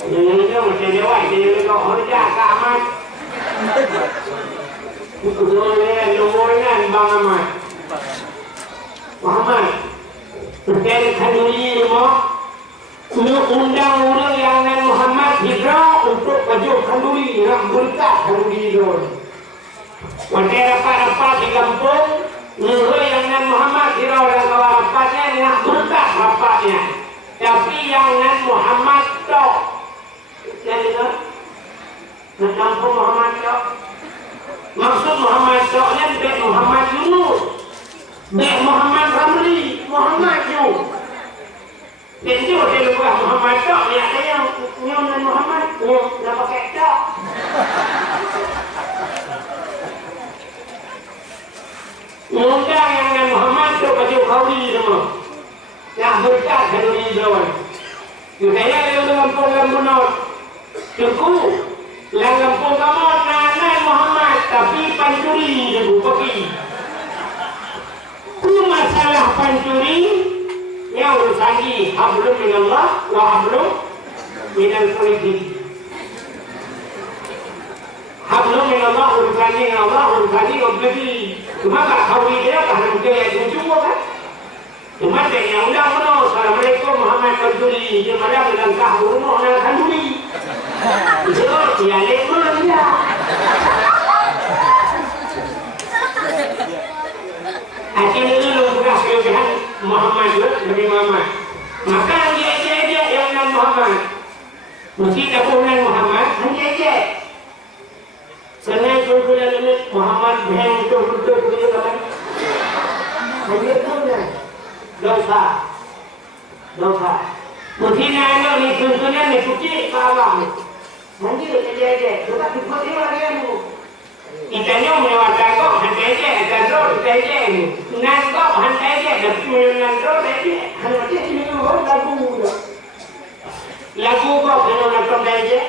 jadi itu macam dewa jadi kalau kerja keaman itu boleh nomornya bang Ahmad Muhammad terkait kanuri mau lu undang orang yang dengan Muhammad hijrah untuk baju kanuri nak berkat kanuri itu pada rapat-rapat di kampung orang yang dengan Muhammad hijrah dan kawan-kawannya nak berkat rapatnya tapi yang dengan Muhammad tak yang itu nak kampung Muhammad tak maksud Muhammad taknya Bek Muhammad Yunus Bek Muhammad Ramli Muhammad Yu jadi dia lupa Muhammad tak yang saya nyom dan Muhammad nyom nak pakai tak nyomdang yang dengan Muhammad tu baju kauli semua yang berkat kanuri jawan saya yang dengan program bunot cukup yang kampung kamu nanan Muhammad tapi pancuri dulu pergi itu masalah pancuri yang urusannya hablum minallah wa hablum minal politik hablum minallah urusannya Allah urusannya objektif cuma tak kawin dia tak mungkin yang ujung kan cuma dia yang undang Assalamualaikum Muhammad pancuri dia malah melangkah rumah nak pancuri itu ya lekor dia akhirnya dulu beras kelebihan Muhammad Nabi Muhammad maka dia yang dengan Muhammad mesti tak dengan Muhammad dia senang kumpulan ini Muhammad bheng betul begitu kan dia tahu dah dosa mesti nak ni kumpulan ni kucing kalah nanti dia kita ikut dia ni itanya melewatkan kok hantai aja terus saja nangkop hantai aja dan menangkop saja hantai ini lagu kok kalau nangkop saja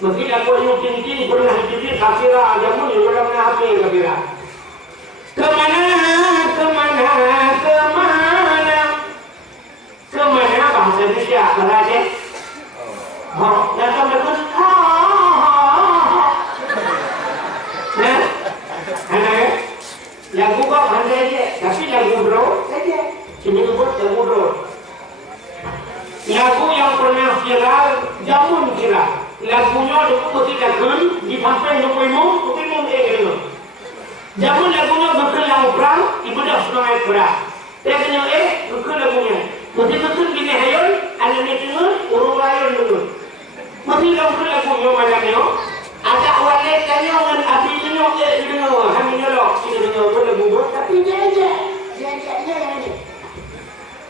mesti lagu yang tinggi pernah jadi kafirah ajamu di dalam hati kafirah kemana bahasa Indonesia berada nangkop betul lagu kok handai aja tapi lagu bro saja sini buat lagu bro lagu yang pernah viral jamun viral lagunya itu ketika di sampai nukuimu gitu jamun lagunya betul yang perang ibu dah semangat perang dia kena betul lagunya betul gini hayun anda ni tengok urung lain dulu mesti betul lagunya macamnya ada walik kanya dengan api jenuh kami nyolok ini boleh bubur tapi dia yang ini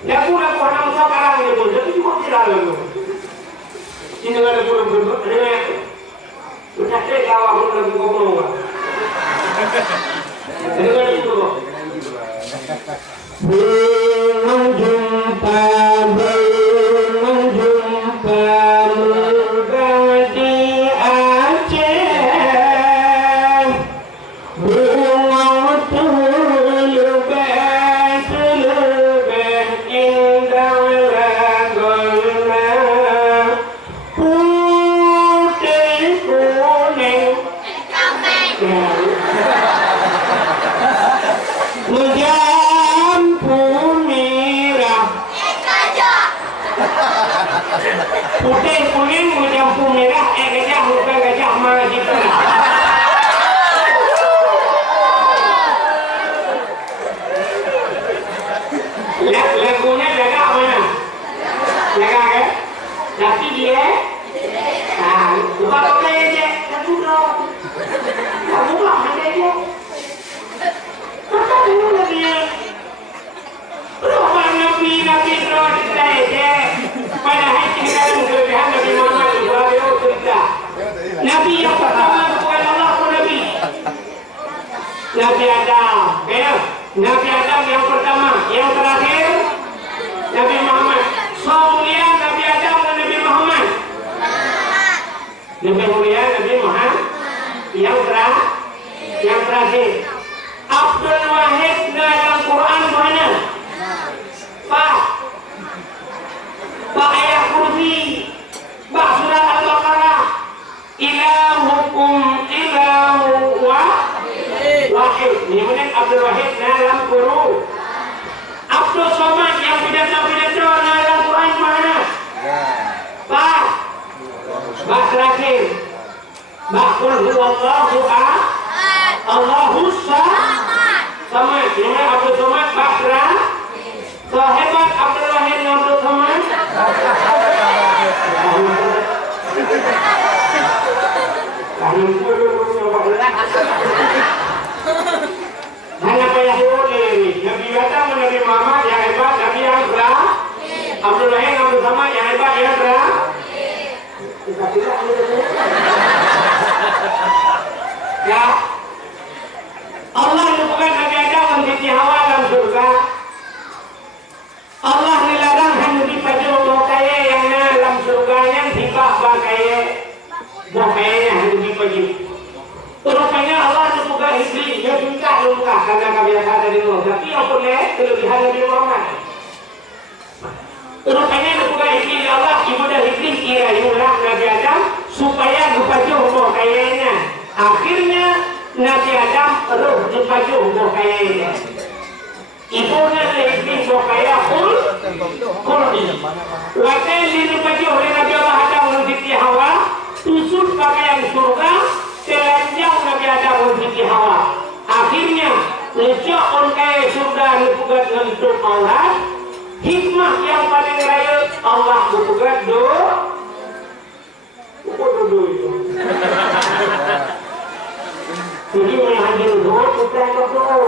lagu anak musa karang ni pun tapi cukup viral lagu ini dengan lagu bubur dengan sudah saya kawah pun lagu bubur dengan lagu bubur menjumpa bunga tulubah Putih kuning mencampur merah, gajah bukan gajah mah gitu. Lagunya jaga mana? Jaga kan? Tapi dia, buka pakai aja, lagu dong. Lagu lah ada dia. Maka dulu lagi. Berapa nabi terus kita aja. Padahal kita kelebihan Nabi Muhammad SAW cerita. Nabi yang pertama bukan Allah pun Nabi. Nabi Adam, ya. Nabi Adam yang pertama, yang terakhir Nabi Muhammad. So mulia Nabi Adam dan Nabi Muhammad. Lebih mulia Nabi Muhammad. Yang terakhir. Abdul Wahid dalam Quran mana? Pak ayat kursi. Pak surat Al-Baqarah. Ilahukum ilahu wahid. Ini mana Abdul Wahid dalam Quran. Abdul Somad yang pidato dalam Quran mana? Pak terakhir. Qul huwallahu ahad. Allahus samad. Ini Abdul Somad Bakra. Sahabat Abdul Wahid Abdul Somad. Hanya payah boleh. Nabi Adam Nabi Muhammad yang hebat, Nabi yang berah. Abdul Wahid Abdul Somad yang hebat, yang berah. Ya, Allah menyebutkan Nabi Adam menjadi Hawa dalam surga. Allah melarang hanya dipaju bokaya yang dalam surganya dibak bakaya bokayanya hanya dipaju. Rupanya Allah menyebutkan Iblis dia minta luka karena kebiasaan dari Allah. Tapi yang boleh kelebihan Nabi Muhammad. Rupanya menyebutkan Iblis Allah ibadah Iblis kira yulah Nabi Adam supaya dipaju bokayanya. Akhirnya Nabi Adam roh dipaju bokayanya. Ibunya Iblis bokaya kulli. Wakil dipaju oleh Nabi Allah Adam menjadi Hawa. Tusuk pakaian surga. Telanjang Nabi Adam menjadi Hawa. Akhirnya lecok onkai surga dipugat untuk Allah. Hikmah yang paling raya Allah dipugat do. Itu. Jadi menghadir doa bukan berdoa.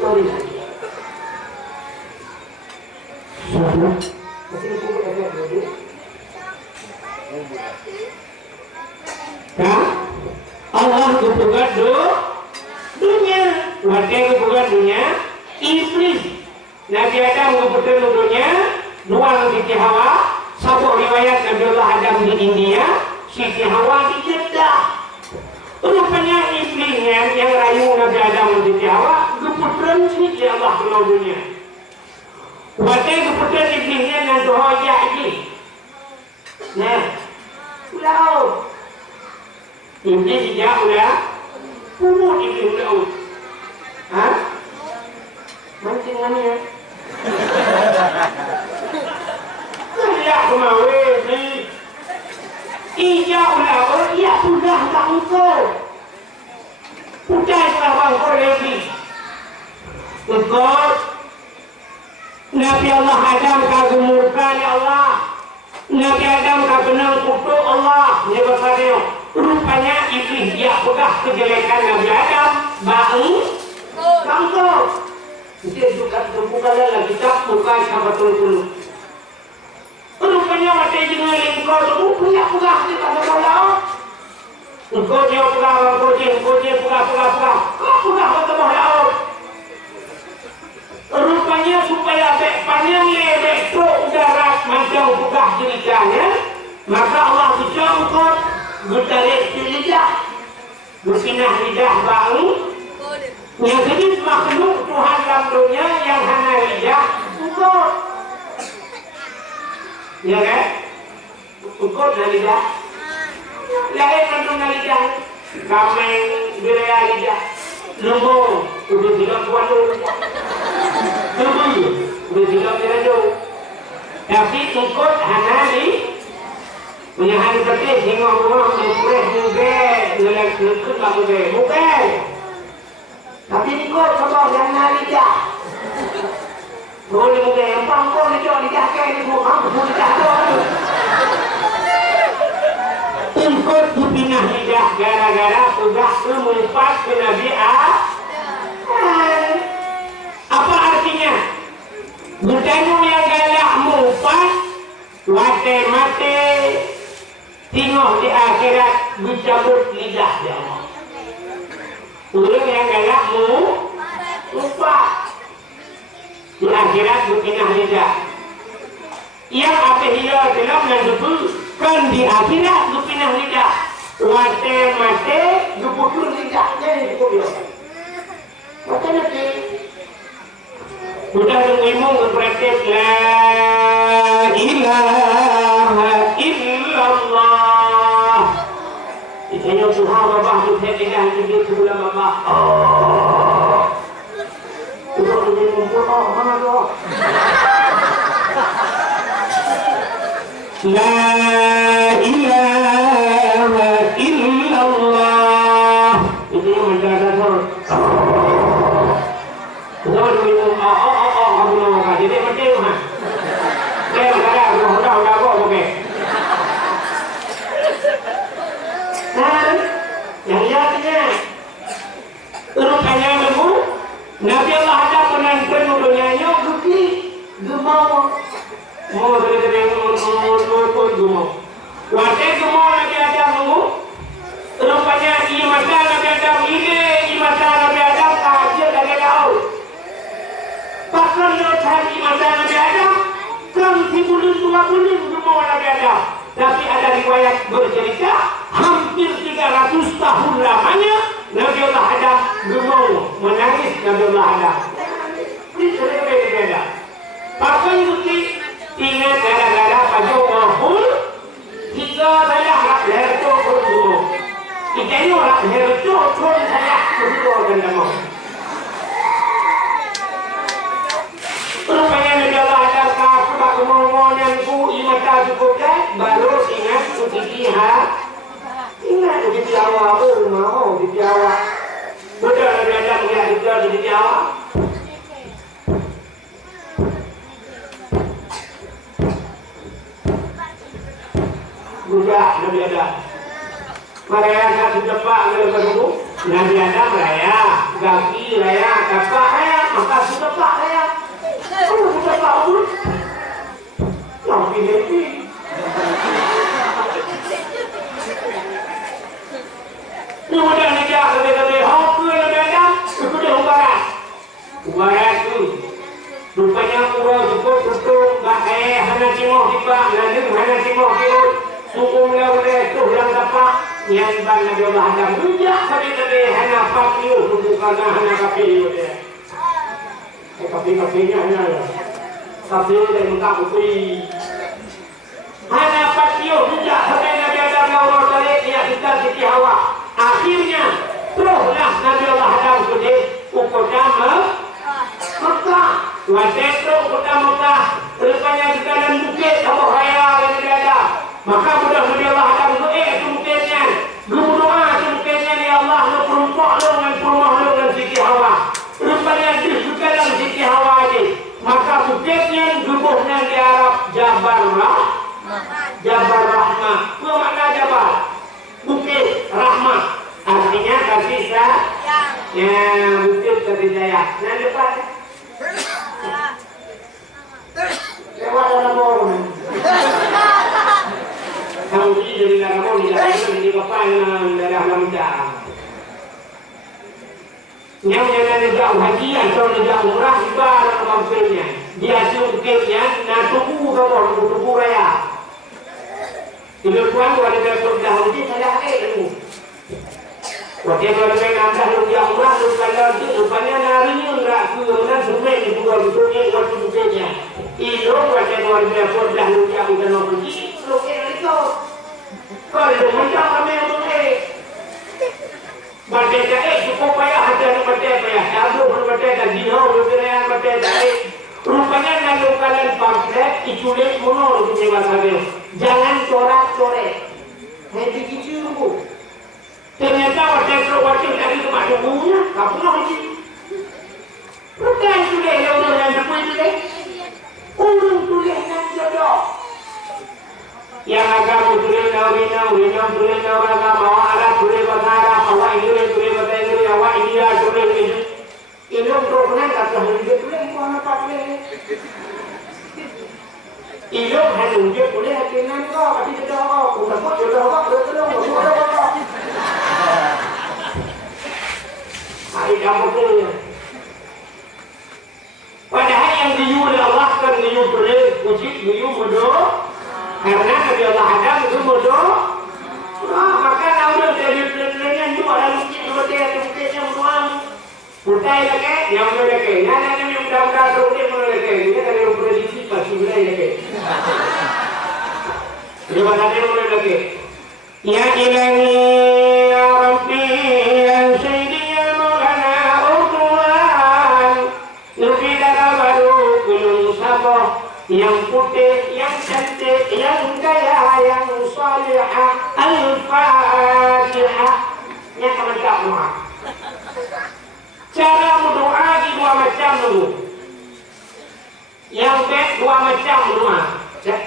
Sorry. Allah kebukaan dunia, warga kebukaan dunia, Iblis. Nabi Adam kebukaan dunia, dua Siti Hawa, satu riwayat Nabi Allah Adam di India, Siti Hawa di Jeddah. Rupanya Iblisnya yang rayu Nabi Adam di Siti Hawa, kebukaan Siti Allah keluar dunia. Warga kebukaan Iblisnya dan doa jadi. Nah, pulau. Iblis dia udah pungut Iblis udah hah? Mancing mana ya? Saya kemawe ni iya udah iya sudah bangkol sudah bangkol lagi engkau Nabi Allah Adam kagum murka ya Allah Nabi Adam kagenang kutuk Allah ni berkata rupanya Iblis dia pegang kejelekan Nabi Adam bangkol dia juga bukan lagi tak bukan sama betul-betul rupanya mati dengan lingkau itu punya pegang di pada malam engkau dia pegang engkau dia pegang kau pegang pada malam rupanya supaya panjang lebek pro udara macam pegang jenikanya maka Allah bisa engkau bertarik di lidah berpindah lidah bau yang jenis makhluk Tuhan dalam dunia yang hanya lidah engkau ya kan? Engkau dari lidah lain kandung lidah kameng beraya lidah lembu udah bilang tuan lu lembu udah bilang kira jauh ya Tapi ikut hanali punya hari seperti tengok-tengok mukres juga ikut tak mukres tapi ikut sebab hanali dah boleh mukres yang pangkau ni cok dijahkan ni semua mampu dijahkan ikut dipinah lidah gara-gara tugas mengumpat ke Nabi apa artinya? Bukanmu yang galak mengumpat wate mate tengok di akhirat dicabut lidah dia orang yang galak mengumpat di akhirat berpindah lidah yang apa dia dalam dan debu kan di akhirat berpindah lidah wate mate diputus lidahnya itu dia maka nanti sudah ilmu berpraktik la ilaha illallah itanya Tuhan Bapa kita lidah kita sebelum Bapa untuk ini mumpul mana tu la ilaha illallah itu yang menjaga jadi penting mah. Saya udah kok oke. Nah, yang artinya rupanya nemu Nabi Allah ada penantun udahnya gugi gemau. Mau gede-gede gemau. Waktu gemau Nabi ada nemu rupanya imatan Nabi ada ide imatan Nabi ada kajian dari laut. Bahkan dia cari masa Nabi Adam kan 1020 semua Nabi Adam tapi ada riwayat bercerita hampir 300 tahun lamanya Nabi Allah Adam gemau menangis Nabi Allah Adam ini berbeda-beda apa itu ingat gara-gara pada wahul kita saya harap leher itu gemau kita ini orang leher itu pun saya begitu akan gemau rupanya Nabi Allah ada kakak kemongongan ku imata cukup baru ingat kutiki ingat kutiki awal mau kutiki awal betul Nabi ada melihat juga kutiki awal budak Nabi ada meraya tak sedepak Nabi ada meraya kaki raya kapak raya maka sedepak raya oh, kita tahu yang pilih kemudian dia kata-kata hau ke Nabi Adam kemudian ubarat tu rupanya urang cukup gak hana cimoh tiba nanti hana cimoh kirut suku mulai tu yang dapat yang bang Nabi Allah Adam rujak kata-kata hana pakiu bukan hana pakiu dia kafe-kafenya hanya kafe yang minta kopi hanya patio juga sampai Nabi Adam Allah tarik dia kita Siti Hawa akhirnya teruslah Nabi Allah Adam sudah ukutnya Mekah wajah terus ukutnya Mekah rupanya di dalam bukit Abu Raya yang Nabi Adam maka mudah Nabi Allah Adam itu bukitnya berdoa bukitnya ya Allah lu perumpah lu dengan rumah lu dengan Siti Hawa rupanya di dalam Siti Hawa ini maka bukitnya tubuhnya di Arab Jabal Rahmah apa makna Jabal? Bukit Rahmah artinya kasih sayang bukit kasih sayang nah depan lewat dalam orang kamu jadi dalam orang di kepala dari alam jalan yang jauh haji atau jauh umrah ibarat maksudnya dia cukupnya nah tubuh kamu tubuh raya tuan ada berdah haji saya itu waktu kalau saya anda dia umrah rupanya narinya enggak kemudian sampai di bulan betulnya waktu betulnya itu waktu kalau dia berdah dia udah mau pergi itu kalau macam kami yang boleh Merdeka cukup payah ada merdeka payah. Aduh merdeka jihau merdeka merdeka. Rupanya kalau kalian pamflet diculik mundur di masalah. Jangan corak-corek. Nanti gitu. Ternyata wakil dari tempat umumnya, kamu lagi. Bukan tulis yang orang yang tulis. Orang tulis yang jodoh. Yang agama tulis Rina tulis agama, Arab tulis bahasa Arab, awak Inggeris tulis bahasa Inggeris, awak India tulis Inggris. Ini untuk benar kata Hindu tulis mana pakai? Ilo Hindu tulis dengan kau, tapi tidak kau, bukan kau jodoh kau, betul kau. Hari kamu punya. Padahal yang diyu oleh Allah kan diyu tulis, puji diyu bodoh. Karena Nabi Allah Adam itu bodoh. Maka naudul dari tulisannya itu ada mungkin dua tulisnya buang. Putai lagi, yang lagi. Nana yang mudah-mudah terus lagi. Dia dari prediksi pasti lagi. Coba tadi lagi. Ya ilahi ya Rabbi ya Sayyidi ya Maulana Tuhan. Nufidah baru kulun sabah. Yang putih, yang cantik, yang kaya, yang salihah, Al-Fatihah. Yang kamu tak doa. Cara berdoa di dua macam dulu. Yang baik dua macam doa.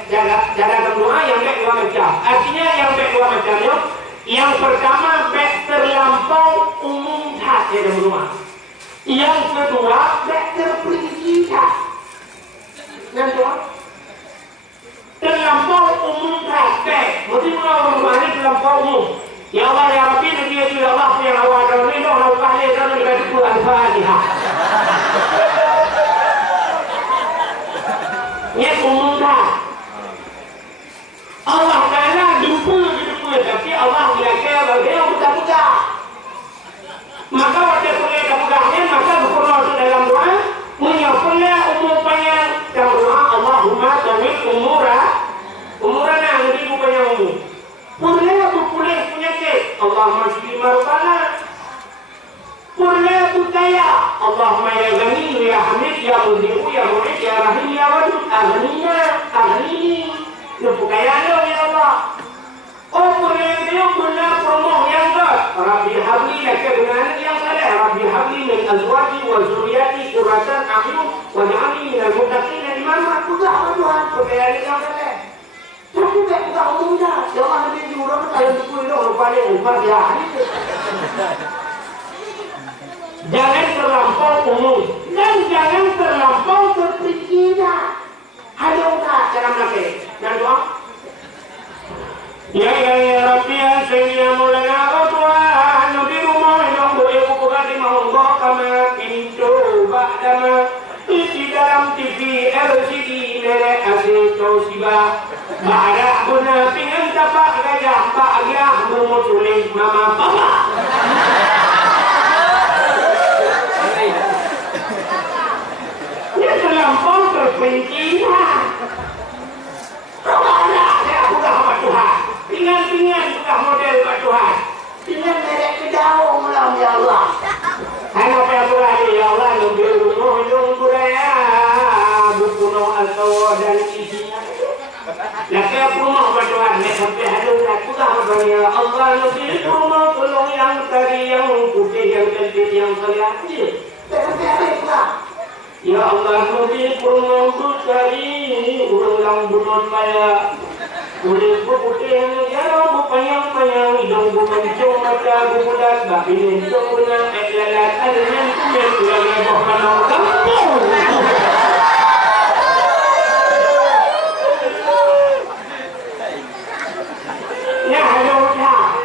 Cara berdoa yang baik dua macam. Artinya yang baik dua macam. Yang pertama baik terlampau umum tak dalam doa. Yang kedua baik terperinci tak. Nanti terlampau umum praktek. Mesti orang rumah ini terlampau umum. Ya Allah ya Rabbi Nabi ya Allah yang awal dan ini orang kaya dan dekat itu Al-Fatihah. Ini umum tak. Allah Taala jumpa tapi Allah biasa bagaimana buka-buka. Maka waktu buka-bukanya maka berkurang dalam doa. Menyapanya umumnya dalam doa Allahumma tamit umurana jadi bukannya umum. Purna pulih penyakit Allahumma shfi marqana. Purna budaya Allahumma ya ghani ya hamid ya mudhi'u ya mu'id ya rahim ya wadud aghnini. Itu kayanya ya Allah. Oh purna dia purna promo yang dah. Rabbi habli laka gunanan yang saleh. Rabbi habli min azwaji wa zuriyati qurratan a'yun waj'alni minal muttaqin imama. Sudah Tuhan kekayaan yang saleh. Tapi tak umumnya. Jangan lebih diurang kalau buku itu orang paling umar ya. Jangan terlampau umum dan jangan terlampau terperinci. Ada tak cara pakai? Dan doa. Ya Rabbi ya Sayyidi ya Maulana Tuhan Nabi rumah yang boleh buka di Allah kama pintu ba'dama di dalam TV LCD merek asli Toshiba Ba'da guna pingan tapak gajah ba'gah memutulis mama papa. Ini terlampau terperinci. Tuhan, pingan sudah model Pak Tuhan. Pingan merek kedaung lah ya Allah. Hanya Tuhan ya Allah nunggu budaya buku atau dan isinya. Laki rumah Pak Tuhan, sampai ada aku dah ya Allah nunggu rumah tolong yang tadi yang putih yang cantik yang saleh. Ya Allah nunggu rumah tadi ulang bunuh saya. Kulit bu putih ya bu panjang hidung bu mancung mata bu bulat babi mancung bunang lalat ada yang kumen tulang leboh kanong kampung. Ya halo dah.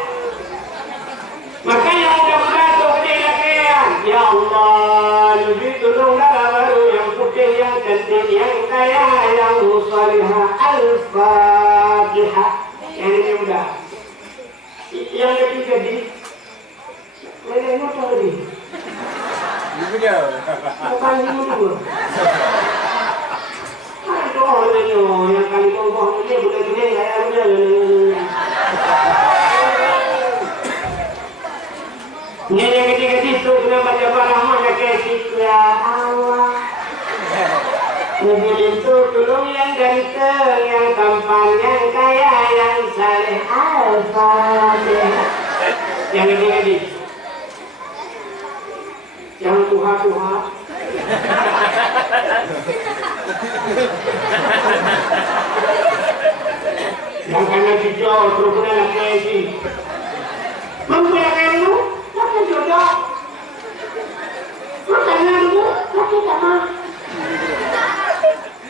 Maka yang mudah-mudahan tu kejadian. Ya Allah lebih tolonglah baru yang putih yang cantik yang kaya yang salihah Al-Fatihah. Yang ini mudah. Yang ketiga di mana motor ni? Ini dia. Bukan ini dulu. Aduh, ini yang kali kongkong ini boleh gini saya ada. Ini yang ketiga itu kena baca barang mana kesik ya Allah. Mobil itu tulung yang ganteng, yang tampan, yang kaya, yang saleh. Al-Fatihah. Yang ini. Yang Tuhan. Yang kena hijau, terus kena lagi. Mempunyai lu, laki jodoh. Makanya dulu, laki sama.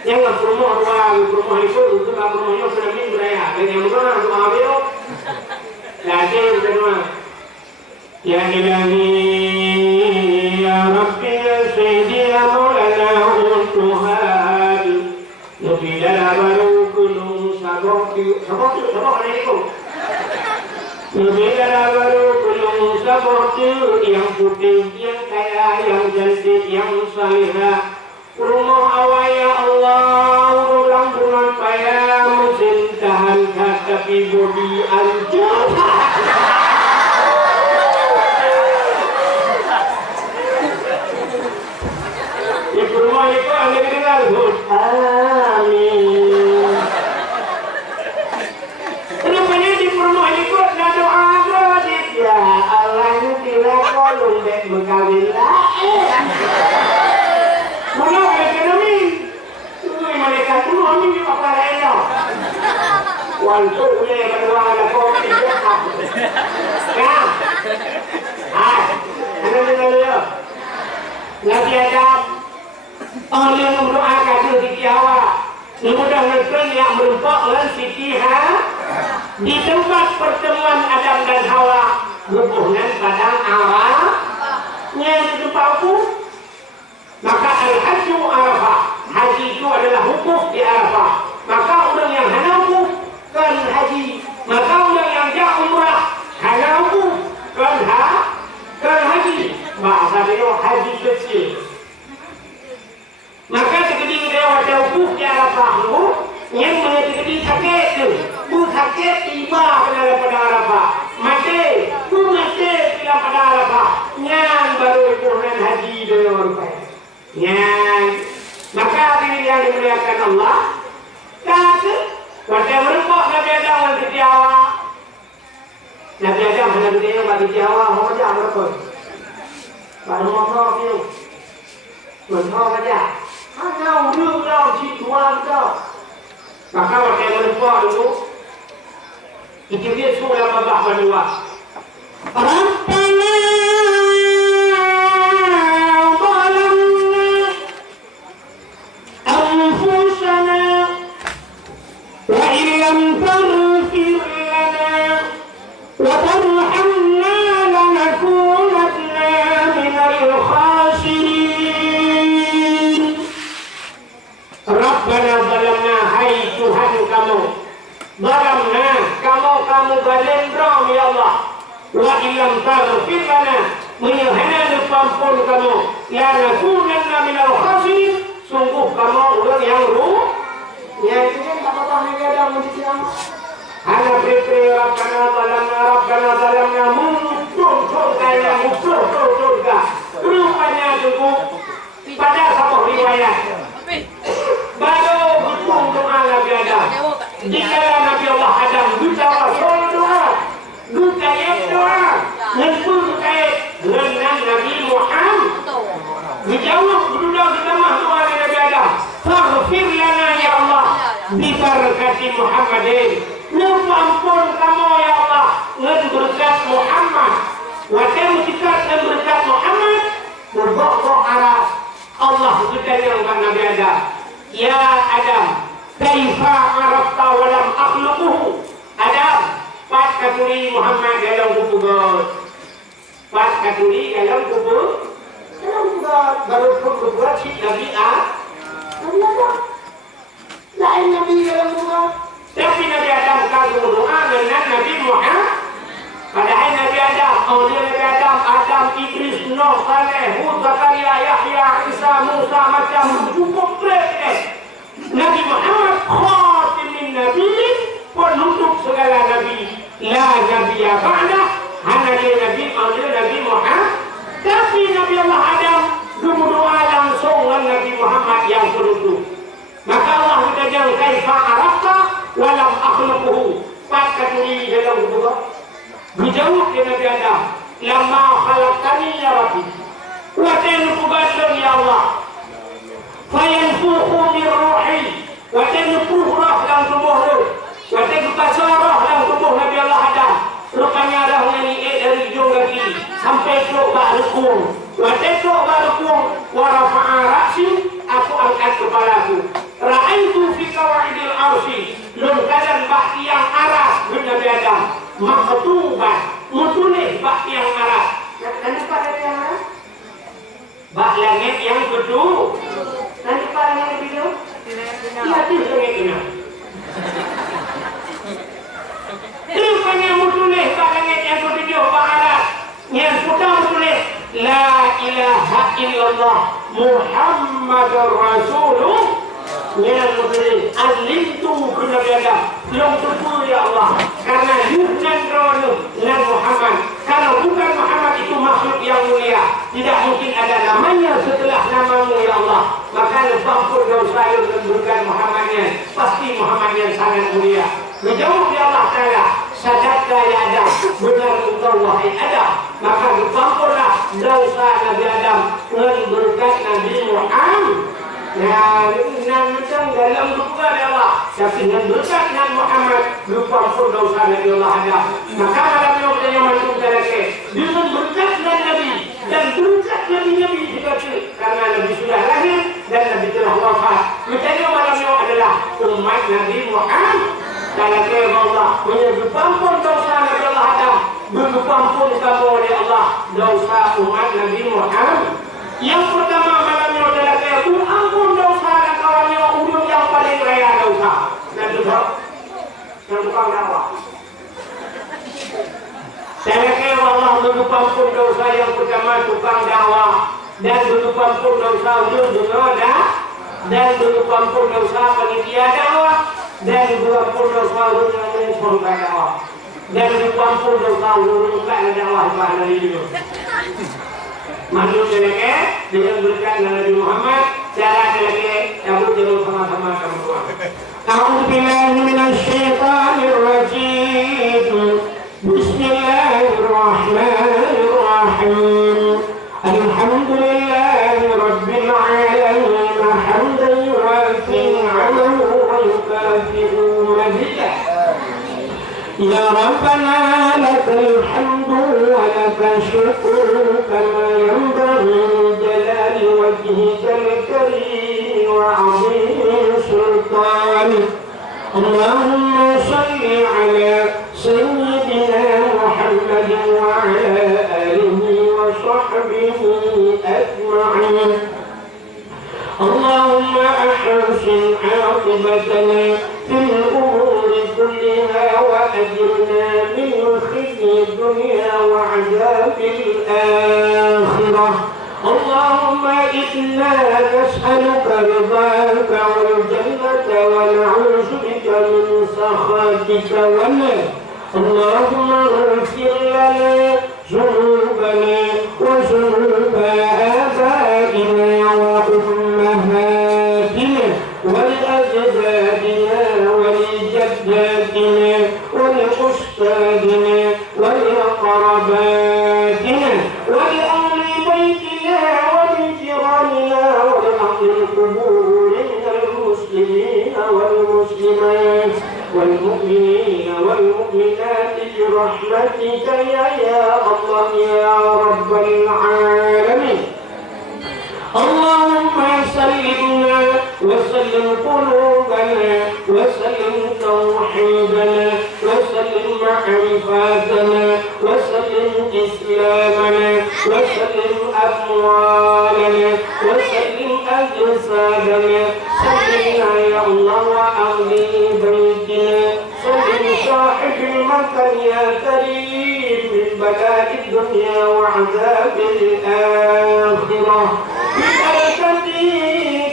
Yang nggak promo doang, promo itu nggak promonya sudah minggu ya. Dan yang mana untuk ambil, lagi kedua. Ya Ilahi, ya Rabbi, ya Sayyidi, ya Maulana, Tuhan. Lebih baru gunung sabok mana itu? Lebih baru gunung sabok yang putih, yang kaya, yang cantik, yang salihah. Rumah awal ya Allah, ulang bulan payah, mesin tahan tapi bodi ancur. Di rumah itu anda dengar, amin. Rupanya di rumah itu ada doa berwajib. Ya Allah, ini tidak kolong dek berkawinlah. Mana ekonomi? Mereka tu kami di pasar raya. Wantu punya kedua ada kopi jahab. Ya. Anda dengar dia. Nabi Adam Allah mendoakan rezeki awak. Mudah-mudahan yang berempat dengan Siti di tempat pertemuan Adam dan Hawa hubungan padang awal yang ditempatku. Maka al-hajju Arafah. Haji itu adalah wukuf di Arafah. Maka orang yang hana wukuf kan haji. Maka orang yang jak umrah hana wukuf kan haji. Bahasa dia haji kecil. Maka sekali dia ada wukuf di Arafah itu, yang menjadi sakit itu, bu sakit tiba pada Arafah. Mati pada Arafah. Yang baru ikuran haji dia orang. Maka ini yang dimuliakan Allah. Kata pada merempok Nabi Adam dan Siti Hawa. Nabi Adam dan Siti Hawa saja merempok. Baru motor itu, motor saja. Hanya urut dah, situan dah. Maka pada merempok dulu, itu dia surah babak kedua. Kamu galendram ya Allah. Wa illam taghfir lana, menyahana pampun kamu. La nakunanna minal khasirin. Sungguh kamu orang yang yang itu kan apa Nabi Adam menjadi hana prepare Rabbana zalamna muncul kaya muncul surga. Rupanya tunggu pada satu riwayat. Baru bertemu doa Nabi Adam. Jika Nabi Allah Adam bicara soal doa, bukan yang doa, tentu kait dengan Nabi Muhammad. Dijawab berdua bersama doa Nabi Adam. Faghfir lana ya Allah bi barakati Muhammadin. Ampun kamu ya Allah dengan berkat Muhammad. Wajah musikat dan berkat Muhammad berbok arah Allah sudah yang Nabi Adam. Ya Adam, kaifa arafta wa lam akhluquhu. Adam, pas katuri Muhammad dalam kubur. Pas katuri dalam kubur. Baru kubur si Nabi Nabi Adam. Lain Nabi dalam kubur. Tapi Nabi Adam kagum doa dengan Nabi Muhammad. Padahal Nabi Adam, awliya Nabi Adam, Idris, Nuh, Saleh, Hud, Zakaria, Yahya, Isa, Musa, macam cukup beres. Nabi Muhammad khatimin Nabi, penutup segala Nabi. La Nabi ba'da, hanya dia Nabi, awliya Nabi Muhammad. Tapi Nabi Allah Adam berdoa langsung dengan Nabi Muhammad yang penutup. Maka Allah berkata kaifa arafta wa lam akhluquhu. Pak katuri dalam buku. Dijawab dia Nabi Adam, lama khalaqtani ya Rabbi. Wa tanfuqan ya Allah. Fayanfukhu min ruhi. Wa tanfuhu roh dalam tubuh lu. Wa tanfuqu roh dalam tubuh Nabi Allah Adam. Rupanya rohnya ni dari hujung kaki sampai ke ba'rukum. Wa tanfuqu ba'rukum wa rafa'a ra'si. Aku angkat kepalaku. Ra'aitu fi qawaidil arsy. Lungkadan bak yang aras Nabi Adam. Maktuban mutulis bak yang aras. Kenapa ada yang aras? Bak langit yang kedua. Kenapa ada yang kedua? Iya tu langitnya. Rupanya mutulis bak langit yang kedua bak aras. Yang pertama tulis La ilaha illallah Muhammadur Rasulullah. Yang mutulis alimtu kuna biada yang tubuh ya Allah karena yunan rono dan Muhammad. Kalau bukan Muhammad itu makhluk yang mulia, tidak mungkin ada namanya setelah namamu ya Allah. Maka lepampun dosa yang bukan Muhammadnya, pasti Muhammad yang sangat mulia. Menjawab ya Allah Ta'ala, sadaqta ya Adam, benar engkau wahai Adam. Maka lepampurlah dosa Nabi Adam dengan berkat Nabi Muhammad. Ya, dengan macam dalam lupa Allah. Tapi dengan berkat Nabi Muhammad, lupa pun dosa Nabi Allah ada. Maka malam yang kita masuk ke dengan berkat Nabi dan berkat Nabi dikata karena Nabi sudah lahir dan Nabi telah wafat. Makanya malam yang adalah umat Nabi Muhammad. Kalau kita Allah punya berpampun dosa Nabi Allah ada, berpampun kamu oleh Allah dosa umat Nabi Muhammad. Yang pertama malam yang adalah kayak ampun dosa dan kawannya ujung yang paling raya dosa. Dan juga yang tukang dakwah. Saya kira Allah mengampun dosa yang pertama tukang dakwah dan mengampun dosa ujung ada dan mengampun dosa panitia dakwah dan mengampun dosa ujung yang dakwah dan mengampun dosa ujung dakwah pada itu. Masuk selesai dengan berkat Nabi Muhammad. Cara selesai kamu jauh sama-sama kamu semua. A'udzubillahi minasyaitonir rajim. Bismillahirrahmanirrahim. Alhamdulillahi rabbil alamin. Hamdan yuwafi 'amahu wa yukafi'u mazidah. Ya Rabbana lakal hamdu wa lakal syukru kama yanbaghi jalali wajhikal karim wa 'azimi sultanik. Allahumma salli ala sayyidina Muhammad wa ala alihi wa sahbihi ajma'in. Allahumma ahsin 'aqibatana fil umuri كلها وأجرنا من خزي الدنيا وعذاب الآخرة. اللهم إنا نسألك رضاك والجنة ونعوذ بك من سخطك والنار. اللهم اغفر لنا ذنوبنا وذنوب آبائنا وأمهاتنا ولأجدادنا ولجداتنا ولأستاذنا ولأقرباتنا ولأهل بيتنا ولجيراننا ولأهل القبور من المسلمين والمسلمات والمؤمنين والمؤمنات برحمتك يا الله يا رب العالمين. اللهم سلمنا وسلم قلوبنا وسلم توحيدنا وسلم معرفتنا وسلم إسلامنا وسلم أموالنا وسلم أجسادنا. سلمنا يا الله وأهل بيتنا. سلم صاحب المكان يا كريم من بلاء الدنيا وعذاب الآخرة. ببركة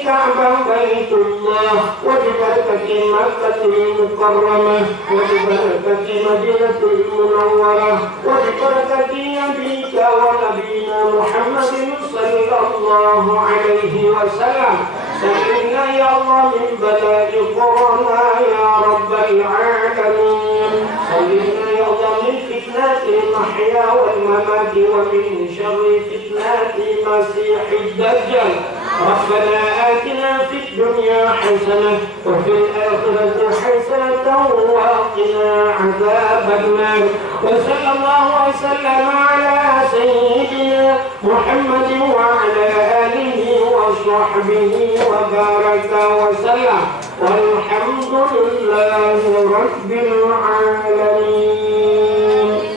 كعبة بيت الله وببركة مكة المكرمة وببركة مدينة المنورة وببركة نبيك ونبينا محمد صلى الله عليه وسلم. سلمنا يا الله من بلاء كورونا يا رب العالمين. سلمنا يا الله من فتنة المحيا والممات ومن شر فتنة مسيح الدجال. ربنا آتنا في الدنيا حسنة وفي الآخرة حسنة وقنا عذاب النار. وصلى الله وسلم على سيدنا محمد وعلى آله وصحبه وبارك وسلم والحمد لله رب العالمين.